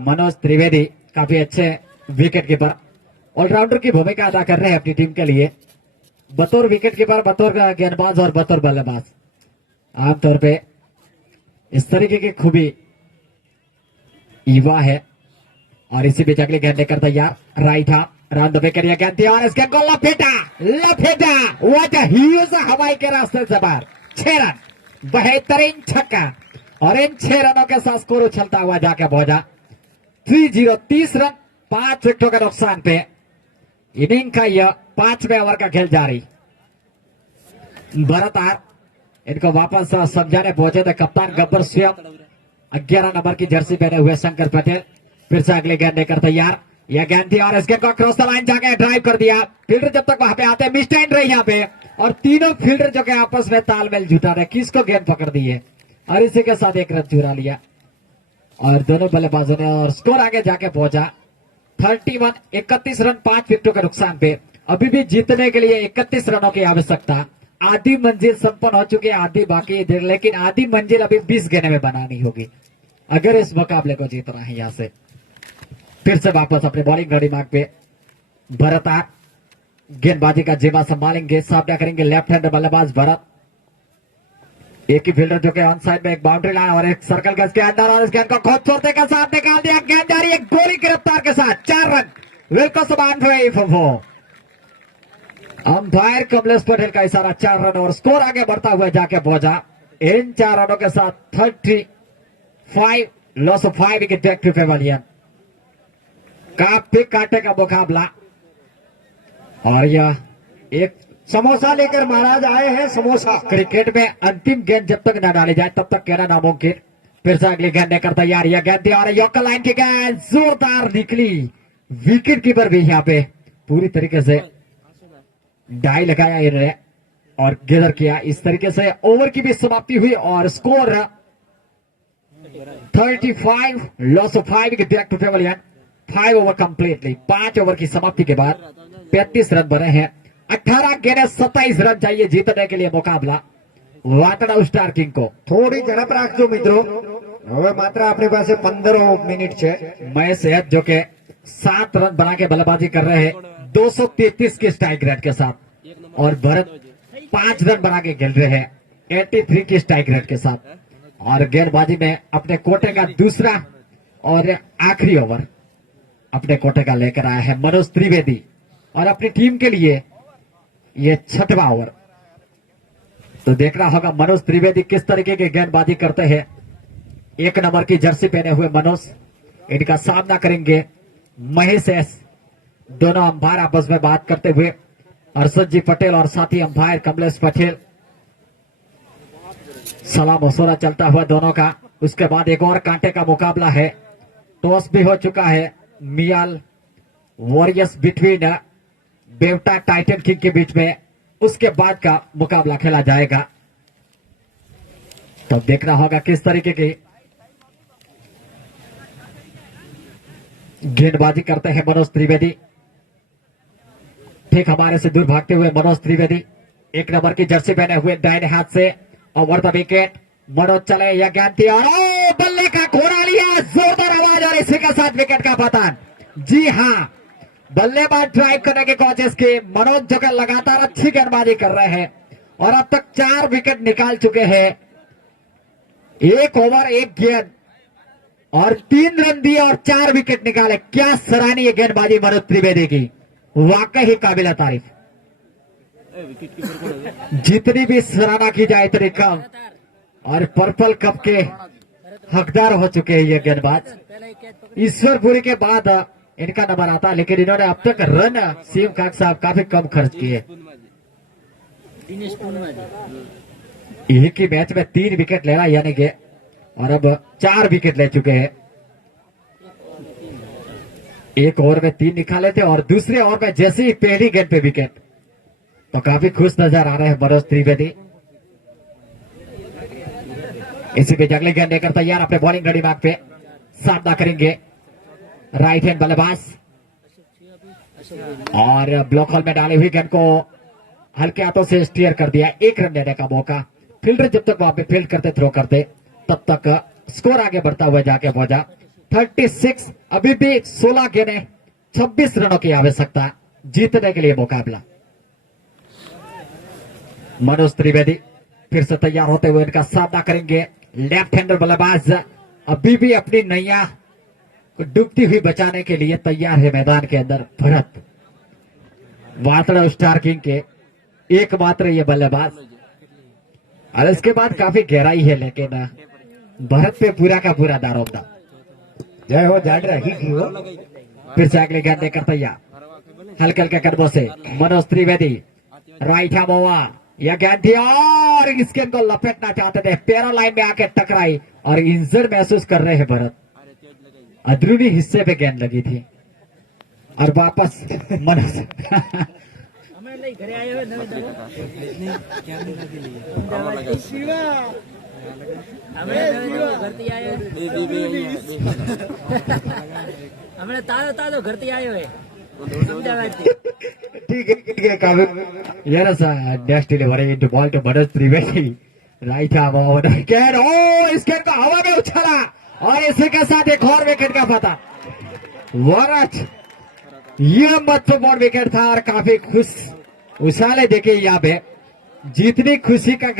मनोज त्रिवेदी काफी अच्छे विकेट कीपर ऑलराउंडर की भूमिका अदा कर रहे हैं अपनी टीम के लिए बतौर विकेट कीपर बतौर गेंदबाज और बतौर बल्लेबाज। आमतौर पे इस तरीके की खूबी युवा है और इसी बीच अगली गेंद लेकर तैयार राइट हाथ राउंड द विकेट ये गेंद और इस गेंद को लपेटा वह ह्यूज हवाई के रास्ते से बाहर 6 रन बेहतरीन छक्का और इन 6 रनों के साथ स्कोर उछलता हुआ जाके पहुंचा 3-0 30 रन 5 विकेटों के नुकसान पे इनिंग का यह 5वें ओवर का खेल जारी। भरत आर इनको वापस समझाने पहुंचे थे कप्तान गब्बर स्वयं 11 नंबर की जर्सी पहने हुए शंकर पटेल फिर से अगली गेंद लेकर तैयार। यह गेंद थी और इस गेंद को क्रॉस द लाइन जाके ड्राइव कर दिया। फील्डर जब तक वहां पे आते मिस्टेंड रहे यहाँ पे और तीनों फील्डर जो के आपस में तालमेल जुटा रहे किसको गेंद पकड़ दी है और इसी के साथ एक रन चुरा लिया। और दोनों बल्लेबाजों ने और स्कोर आगे जाके पहुंचा 31, 31 रन 5 विकेटों के नुकसान पे। अभी भी जीतने के लिए 31 रनों की आवश्यकता। आधी मंजिल संपन्न हो चुकी है, आधी बाकी है, लेकिन आधी मंजिल अभी 20 गेंद में बनानी होगी अगर इस मुकाबले को जीतना है। यहां से फिर से वापस अपने बॉलिंग घड़ी मार्ग पे भरत आर गेंदबाजी का जिम्मा संभालेंगे, सामना करेंगे लेफ्ट हैंड बल्लेबाज भरत। एक ही फील्डर जो कि ऑन साइड में एक बाउंड्री लाइन और एक सर्कल गज के अंदर, और इस गेंद को खूबसूरती के साथ निकाल दिया। गेंद जा रही है गोली की रफ्तार के साथ, 4 रन बिल्कुल समान हुए। अंपायर कमलेश पटेल का इशारा, 4 रन और स्कोर आगे बढ़ता हुआ जाके पहुंचा। इन 4 रनों के साथ 35 loss of 5 wicket take to pavilion. काफी कांटे का मुकाबला और यह एक समोसा लेकर महाराज आए हैं, समोसा। क्रिकेट में अंतिम गेंद जब तक न डाली जाए तब तक कहना नामुमकिन। फिर से अगली गेंद लेकर तैयार, यह गेंद और यॉर्कर लाइन की गेंद जोरदार निकली। विकेट कीपर भी यहाँ पे पूरी तरीके से डाई लगाया इन्होंने और गेदर किया। इस तरीके से ओवर की भी समाप्ति हुई और score 35 loss of 5 wicket to pavilion. 5 over completely, 5 over की समाप्ति के बाद 35 रन बने हैं। 18 गेंदें 27 रन चाहिए जीतने के लिए मुकाबला वातड़ा स्टार किंग को। થોડી ઝડપ રાખજો મિત્રો, હવે માત્ર આપણી પાસે 15 મિનિટ છે। महेश सैयद जो के 7 रन बना के बल्लेबाजी कर रहे हैं 233 के स्ट्राइक रेट के साथ, और भरत 5 रन बना के खेल रहे हैं 83 की स्ट्राइक रेट के साथ। और गेंदबाजी में अपने कोटे का दूसरा और आखिरी ओवर अपने कोटे का लेकर आया है मनोज त्रिवेदी, और अपनी टीम के लिए ये 6वां ओवर। तो देखना होगा मनोज त्रिवेदी किस तरीके की गेंदबाजी करते हैं। 1 नंबर की जर्सी पहने हुए मनोज, इनका सामना करेंगे महेश एस। दोनों अंपायर आपस में बात करते हुए, हर्षद जी पटेल और साथी अंपायर कमलेश पटेल। सलाम मशवरा चलता हुआ दोनों का। उसके बाद एक और कांटे का मुकाबला है, टॉस भी हो चुका है मियाल वॉरियर्स बिटवीन बेवटा टाइटन किंग के बीच में। उसके बाद का मुकाबला खेला जाएगा। तो देखना होगा किस तरीके की गेंदबाजी करते हैं मनोज त्रिवेदी। ठीक हमारे से दूर भागते हुए मनोज त्रिवेदी 1 नंबर की जर्सी पहने हुए दाहिने हाथ से ओवर द विकेट। मनोज चले, यह गेंद थी और बल्ले का घोड़ा लिया, जोरदार आवाज और इसी के साथ विकेट का पतन। जी हाँ, बल्लेबाज ड्राइव करने की कोशिश की, मनोज जो कि लगातार अच्छी गेंदबाजी कर रहे हैं और अब तक 4 विकेट निकाल चुके हैं। 1 ओवर 1 गेंद और 3 रन दिए और 4 विकेट निकाले। क्या सराहनीय गेंदबाजी मनोज त्रिवेदी की, वाकई ही काबिल तारीफ। जितनी भी सराहना की जाए इतनी कम, और पर्पल कप के हकदार हो चुके हैं ये गेंदबाज। ईश्वरपुरी के बाद इनका नंबर आता है, लेकिन इन्होंने अब तक रन सीएम काक साहब काफी कम खर्च किए। एक ही मैच में 3 विकेट लेना यानी कि, और अब 4 विकेट ले चुके हैं। 1 ओवर में 3 निकाले थे और दूसरे ओवर में जैसे ही पहली गेंद पे विकेट, तो काफी खुश नजर आ रहे हैं मनोज त्रिवेदी। इसी बीच अगली गेंद लेकर तैयार अपने बॉलिंग घड़ी मार्ग पे सामना करेंगे राइट हैंड बल्लेबाज, और ब्लॉक होल में डाली हुई गेंद को हल्के हाथों से स्टीयर कर दिया। 1 रन लेने का मौका। फील्डर जब तक वहां पे फील्ड करते, थ्रो करते, तब तक स्कोर आगे बढ़ता हुआ जाके पहुंचा 36। अभी भी 16 गेंदें 26 रनों की आवश्यकता जीतने के लिए मुकाबला। मनोज त्रिवेदी फिर से तैयार होते हुए इनका सामना करेंगे लेफ्ट हैंडर बल्लेबाज। अभी भी अपनी नैया को डूबती हुई बचाने के लिए तैयार है मैदान के अंदर भरत, वातड़ा स्टार किंग के एकमात्र ये बल्लेबाज। और इसके बाद काफी गहराई है, लेकिन भरत पे पूरा का पूरा दारोमदार। जय हो, जाट रही की हो। फिर से अगले गेंद लेकर तैयार, हल्के हल्के कदमों से Manoj Trivedi, right hand over. यह गेंद थी और इस गेंद को लपेटना चाहते थे, पैरों लाइन में आके टकराई और इंजर्ड महसूस कर रहे हैं भरत। अंदरूनी हिस्से पे गेंद लगी थी और वापस मनोज ઘરથી આવ્યો હમણાં તાજો ઘરથી આવ્યો હે અમદાવાદથી ठीक है काफी यार सा next delivery into ball to Manoj Trivedi right arm over कैन ओ इसके को हवा में उछाला और इसी के साथ एक और विकेट का पता वरच यह महत्वपूर्ण विकेट था और काफी खुश उछाले देखिए यहाँ पे जितनी खुशी का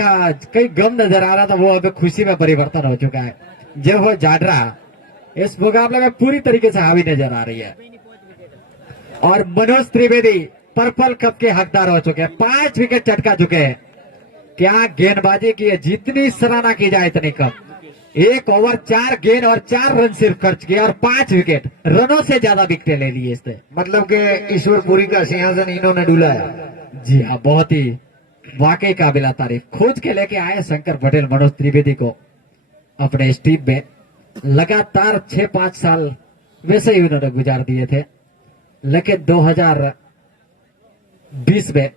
कई गम नजर आ रहा था वो अब खुशी में परिवर्तन हो चुका है जब वो जाडरा इस मुकाबले में पूरी तरीके से हावी नजर आ रही है और मनोज त्रिवेदी पर्पल कप के हकदार हो चुके हैं 5 विकेट चटका चुके हैं क्या गेंदबाजी की है जितनी सराहना की जाए इतनी कम 1 ओवर 4 गेंद और 4 रन सिर्फ खर्च किया और 5 विकेट रनों से ज्यादा विकेट ले लिए इसने मतलब के ईश्वरपुरी का सिंहासन इन्होंने डुलाया। जी हाँ बहुत ही वाकई काबिला तारीफ खोज के लेके आए शंकर पटेल मनोज त्रिवेदी को अपने इस टीम में लगातार 6-5 साल वैसे ही उन्होंने गुजार दिए थे लेकिन 2020 में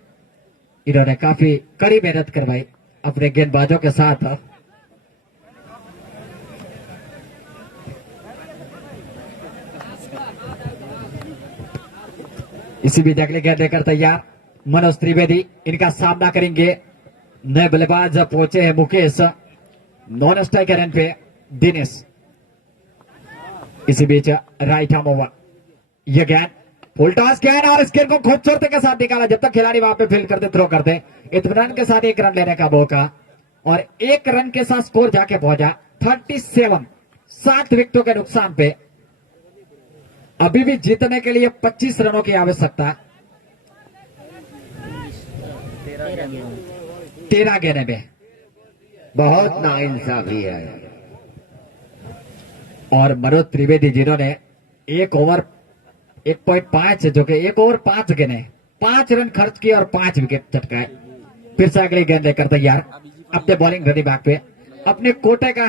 इन्होंने काफी कड़ी मेहनत करवाई अपने गेंदबाजों के साथ इसी बीच अगले गेंद लेकर तैयार मनोज त्रिवेदी इनका सामना करेंगे नए बल्लेबाज पहुंचे हैं मुकेश नॉन स्ट्राइकर एंड पे दिनेश इसी बीच राइट आर्म ओवर यह गेंद फुल टॉस गेंद और इस गेंद को खूबसूरती के साथ निकाला जब तक खिलाड़ी वहां पे फील्ड करते थ्रो करते इत्मीनान के साथ 1 रन लेने का मौका और 1 रन के साथ स्कोर जाके पहुंचा 37 7 विकेटों के नुकसान पे अभी भी जीतने के लिए 25 रनों की आवश्यकता 13 गेंदे में बहुत नाइंसाफी है और मनोज त्रिवेदी जिन्होंने 1 ओवर 1.5 जो कि 1 ओवर 5 गेंदे 5 रन खर्च किए और 5 विकेट चटकाए फिर से अगली गेंद लेकर तैयार अपने बॉलिंग रनी भाग पे अपने कोटे का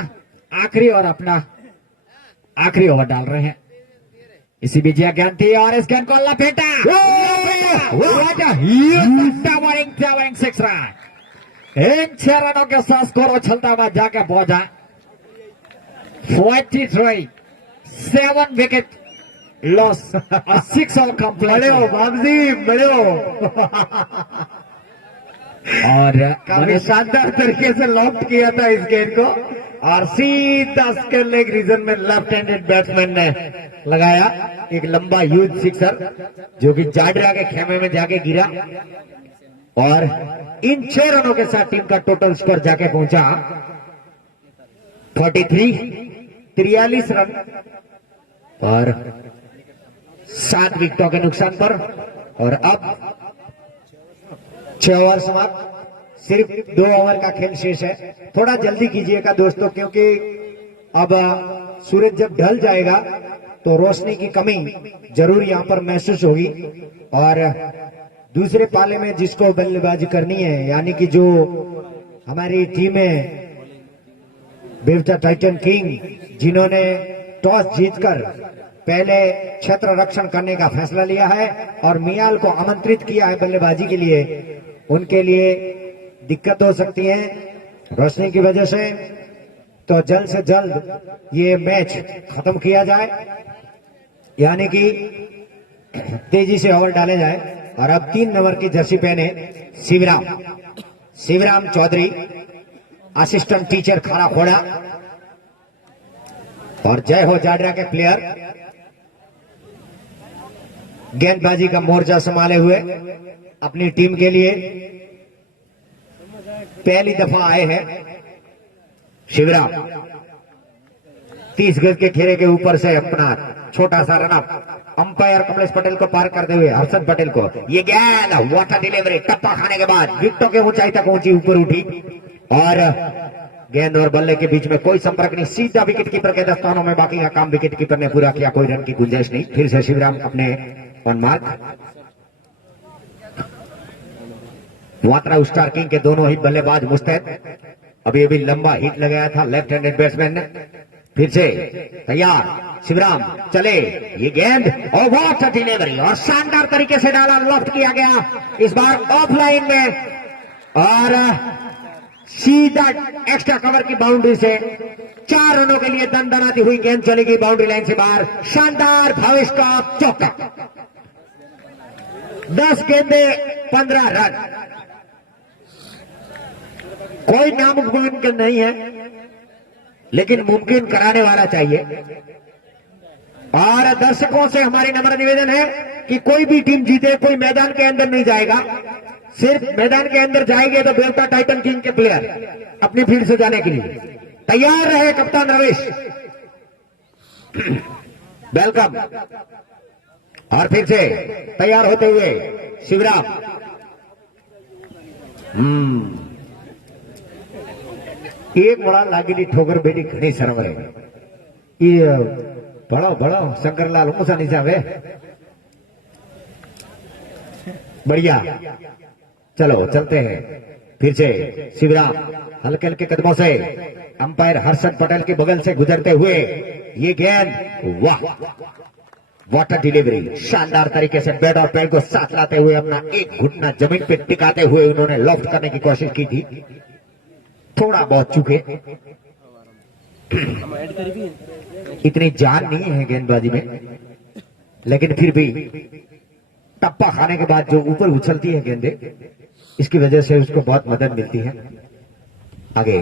आखिरी और अपना आखिरी ओवर डाल रहे हैं इसी बीच यह गेंद थी और इस गेंद को लपेटा बॉलिंग 6 रन इन 6 रनों के साथ स्कोर उछलता हुआ जाकर पहुंचा 43 7 विकेट लॉस और 6 ऑल कंप्लीट बाबजी बड़े और काफी शानदार तरीके से लॉफ्ट किया था इस गेंद को और सीधा उसके लेग रीजन में लेफ्ट हैंडेड बैट्समैन ने लगाया एक लंबा ह्यूज सिक्सर जो कि जाडरा के खेमे में जाके गिरा और इन 6 रनों के साथ टीम का टोटल स्कोर जाके पहुंचा 43 रन और 7 विकेटों के नुकसान पर और अब 6 ओवर समाप्त सिर्फ 2 ओवर का खेल शेष है थोड़ा जल्दी कीजिएगा दोस्तों क्योंकि अब सूरज जब ढल जाएगा तो रोशनी की कमी जरूर यहां पर महसूस होगी और दूसरे पाले में जिसको बल्लेबाजी करनी है यानी कि जो हमारी टीम है बेवटा टाइटन किंग जिन्होंने टॉस जीतकर पहले क्षेत्र रक्षण करने का फैसला लिया है और मियाल को आमंत्रित किया है बल्लेबाजी के लिए उनके लिए दिक्कत हो सकती है रोशनी की वजह से तो जल्द से जल्द ये मैच खत्म किया जाए यानी कि तेजी से ओवर डाले जाए और अब 3 नंबर की जर्सी पहने शिवराम चौधरी असिस्टेंट टीचर खारा खोड़ा और जय हो जाडरा के प्लेयर गेंदबाजी का मोर्चा संभाले हुए अपनी टीम के लिए पहली दफा आए हैं शिवराम 30 गज के घेरे के ऊपर से अपना छोटा सा रन अंपायर कमलेश पटेल को पार करते हुए हर्षद पटेल को ये गेंद वाटर डिलीवरी टप्पा खाने के बाद विकेटों के ऊंचाई तक ऊंची ऊपर उठी और गेंद और बल्ले के बीच में कोई संपर्क नहीं सीधा विकेट कीपर के दस्तानों में बाकी का काम विकेट कीपर ने पूरा किया कोई रन की गुंजाइश नहीं फिर से शिवराम अपने on mark Vora star king के दोनों ही बल्लेबाज मुस्तैद अभी अभी लंबा हिट लगाया था लेफ्ट हैंडेड बैट्समैन ने फिर से तैयार शिवराम चले ये गेंद और व्हाट अ डिलीवरी और शानदार तरीके से डाला लॉफ्ट किया गया इस बार ऑफलाइन में और सीधा एक्स्ट्रा कवर की बाउंड्री से 4 रनों के लिए दनदनाती हुई गेंद चलेगी बाउंड्री लाइन से बाहर। शानदार भावेश का चौका। 10 गेंदे 15 रन। कोई नामुमकिन नहीं है, लेकिन मुमकिन कराने वाला चाहिए। और दर्शकों से हमारी नम्र निवेदन है कि कोई भी टीम जीते, कोई मैदान के अंदर नहीं जाएगा। सिर्फ मैदान के अंदर जाएंगे तो बेलता टाइटन किंग के प्लेयर अपनी फील्ड से जाने के लिए तैयार रहे। कप्तान रमेश वेलकम। और फिर से तैयार होते हुए शिवराम। एक बड़ा लागेली ठोकर बेटी घनी शर्म रहे। ये बड़ो बड़ो शंकरलाल ऊंचा नीचा वे बढ़िया। चलो चलते हैं फिर से। शिवराम हल्के हल्के कदमों से अंपायर हर्षद पटेल के बगल से गुजरते हुए ये गेंद, वाह वाटर डिलीवरी। शानदार तरीके से बैट और पैर को साथ लाते हुए अपना एक घुटना जमीन पे टिकाते हुए उन्होंने लॉफ्ट करने की कोशिश की थी। थोड़ा बहुत चूके, इतनी जान नहीं है गेंदबाजी में, लेकिन फिर भी टप्पा खाने के बाद जो ऊपर उछलती है गेंदे, इसकी वजह से उसको बहुत मदद मिलती है। आगे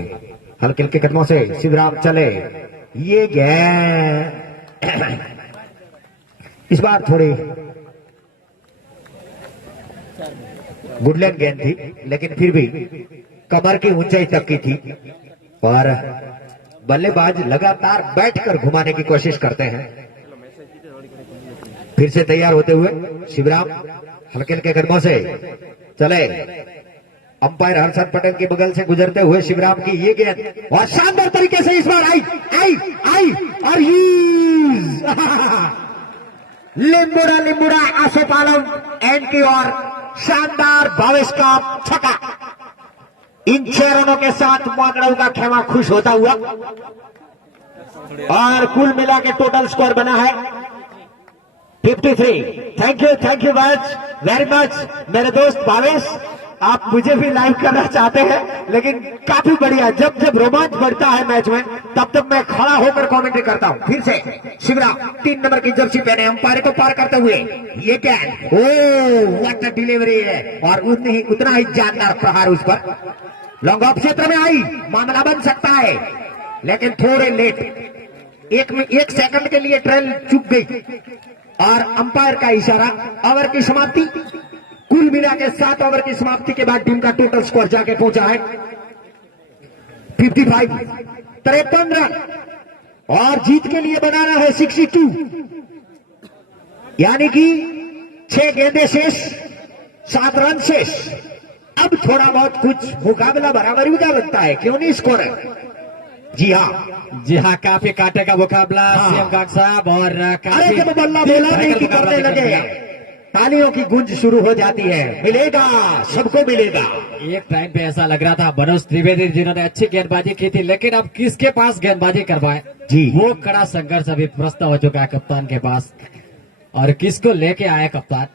हल्के हल्के कदमों से शिवराम चले। ये गेंद इस बार थोड़ी गुडलैंड गेंद थी, लेकिन फिर भी कमर की ऊंचाई तक की थी और बल्लेबाज लगातार बैठकर घुमाने की कोशिश करते हैं। फिर से तैयार होते हुए शिवराम हल्के हल्के कदमों से चले। अंपायर हर्षद पटेल के बगल से गुजरते हुए शिवराम की ये गेंद और शानदार तरीके से इस बार आई आई आई और लिम्बुड़ा लिम्बुड़ा आसोपालम एंड की ओर शानदार भावेश का छक्का। इन 6 रनों के साथ मांगड़ाऊ का खेमा खुश होता हुआ और कुल मिला के टोटल स्कोर बना है 53। थैंक यू वेरी मच मेरे दोस्त भावेश। आप मुझे भी लाइव करना चाहते हैं, लेकिन काफी बढ़िया। जब जब रोमांच बढ़ता है मैच में, तब तक मैं खड़ा होकर कमेंट्री करता हूं। फिर से शिवराम 3 नंबर की जर्सी पहने अंपायर को पार करते हुए ये क्या है, ओ व्हाट अ डिलीवरी है और उतना ही जानदार प्रहार उस पर लॉन्ग ऑफ क्षेत्र में आई। मामला बन सकता है, लेकिन थोड़े लेट, एक सेकंड के लिए ट्रेल चुक गई और अंपायर का इशारा। ओवर की समाप्ति, कुल मिला के 7 ओवर की समाप्ति के बाद टीम का टोटल स्कोर जाके पहुंचा है 55, 53 रन और जीत के लिए बनाना है 62, यानी कि 6 गेंदे शेष, 7 रन शेष। अब थोड़ा बहुत कुछ मुकाबला बराबरी का लगता है, क्यों नहीं स्कोर है। जी हाँ, काफी कांटे का मुकाबला सीएम काक साहब। और अरे जब बल्ला बोला नहीं कि करने लगे, तालियों की गूंज शुरू हो जाती है। मिलेगा, सबको मिलेगा। एक टाइम पे ऐसा लग रहा था मनोज त्रिवेदी जिन्होंने अच्छी गेंदबाजी की थी, लेकिन अब किसके पास गेंदबाजी करवाए जी, वो कड़ा संघर्ष अभी प्रस्त हो चुका है कप्तान के पास। और किसको लेके आए कप्तान,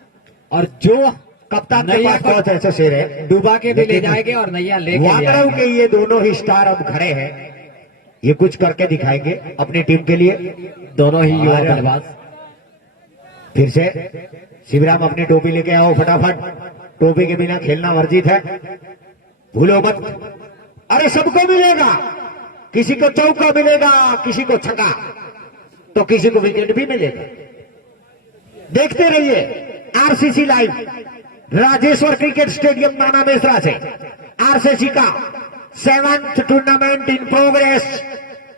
और जो कप्तान के पास बहुत ऐसे शेर है, डुबा के भी ले जाएंगे और नैया लेके वाकड़ों के ये दोनों ही स्टार अब खड़े हैं। ये कुछ करके दिखाएंगे अपनी टीम के लिए, दोनों ही युवा बल्लेबाज। फिर से शिवराम अपनी टोपी लेके आओ फटाफट, टोपी के बिना खेलना वर्जित है, भूलो मत। अरे सबको मिलेगा, किसी को चौका मिलेगा, किसी को छक्का, तो किसी को विकेट भी मिलेगा। देखते रहिए RCC live, Rajeshwar cricket stadium नाना मेसरा से आरसीसी का 7th tournament in progress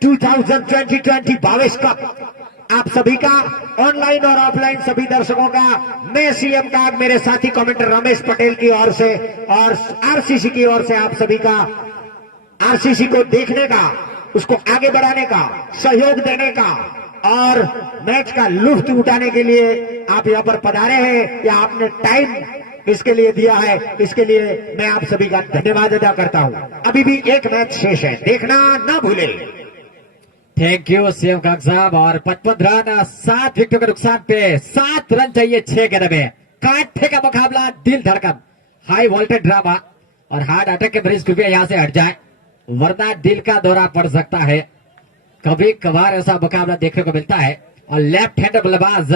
2020 Bhavesh cup. आप सभी का ऑनलाइन और ऑफलाइन सभी दर्शकों का मैं सीएम का मेरे साथी कमेंटर रमेश पटेल की ओर से और आरसीसी की ओर से आप सभी का आरसीसी को देखने का, उसको आगे बढ़ाने का, सहयोग देने का और मैच का लुत्फ उठाने के लिए आप यहां पर पधारे हैं या आपने टाइम इसके लिए दिया है, इसके लिए मैं आप सभी का धन्यवाद अदा करता हूं। अभी भी एक मैच शेष है, देखना ना भूले। थैंक यू सीएम काक साहब। और 55 रन, 7 विकेटों के नुकसान पे 7 रन चाहिए 6 गेंद में। कांटे का मुकाबला, दिल धड़कन, हाई वोल्टेज ड्रामा और हार्ट अटैक के मरीज कृपया यहां से हट जाए। वरना दिल का दौरा पड़ सकता है। कभी कभार ऐसा मुकाबला देखने को मिलता है। और लेफ्ट हैंड बल्लेबाज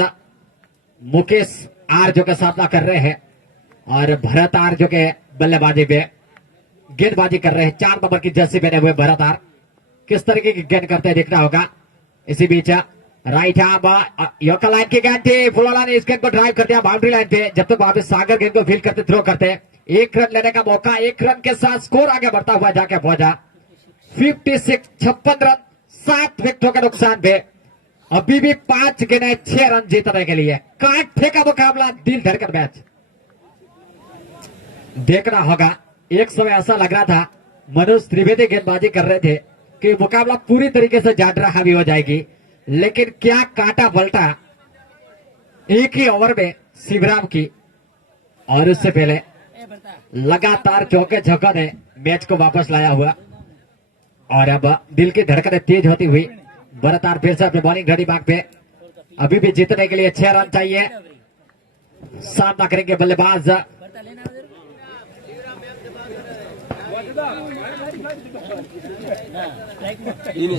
मुकेश आर जो के सामना कर रहे हैं और भरत आर जो के बल्लेबाजी पे गेंदबाजी कर रहे हैं। 4 नंबर की जर्सी पहने हुए भरत आर किस तरीके की गेंद करते हैं देखना होगा। इसी बीच राइट आर्म योकर लाइन की गेंद थी, फुलाला ने इस गेंद को ड्राइव कर दिया बाउंड्री लाइन पे। जब तक वहां पे सागर गेंद को फील करते थ्रो करते, 1 रन लेने का मौका, 1 रन के साथ स्कोर आगे बढ़ता हुआ जाके पहुंचा 56 रन 7 विकेटों के नुकसान पे। अभी भी 5 गेंदें 6 रन जीतने के लिए। कांटे का मुकाबला, दिल धड़कन मैच देखना होगा। एक समय ऐसा लग रहा था मनोज त्रिवेदी गेंदबाजी कर रहे थे कि मुकाबला पूरी तरीके से जाडरा हावी हो जाएगी, लेकिन क्या कांटा पलटा एक ही ओवर में शिवराम की। और उससे पहले लगातार चौके छक्कों ने मैच को वापस लाया हुआ। और अब दिल की धड़कनें तेज होती हुई भरत आर फिर से अपनी बॉलिंग रेडी मार्क पे। अभी भी जीतने के लिए 6 रन चाहिए। सामना करेंगे बल्लेबाज बर्ता लेना उधर।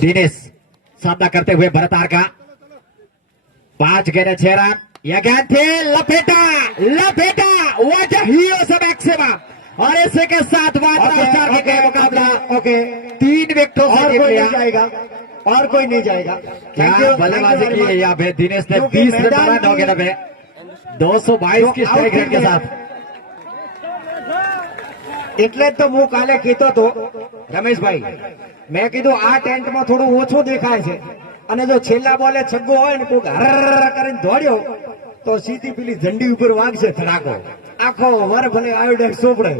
दिनेश। सामना करते हुए भरत आर का 5 गेंदें 6 रन। यह गेंद थे लपेटा वजह ही मैक्सिमम। और इसी के साथ स्टार के मुकाबला ओके 3 विकेटों से और जीत कोई लिया। नहीं जाएगा, और कोई नहीं जाएगा। क्या बल्लेबाजी की है यहाँ पे दिनेश ने। 20 रन बनाए 9 गेंदों पे 222 की स्ट्राइक रेट के साथ। એટલે જ તો હું કાલે કીધો તો રમેશભાઈ, મેં કીધું આ ટેન્ટમાં થોડું ઓછું દેખાય છે અને જો છેલ્લા બોલે છગ્ગો હોય ને કોઈક હર કરીને દોડ્યો તો સીધી પેલી ઝંડી ઉપર વાગશે ધડાકો, આખો વર ભલે આયોડેક સોપડે.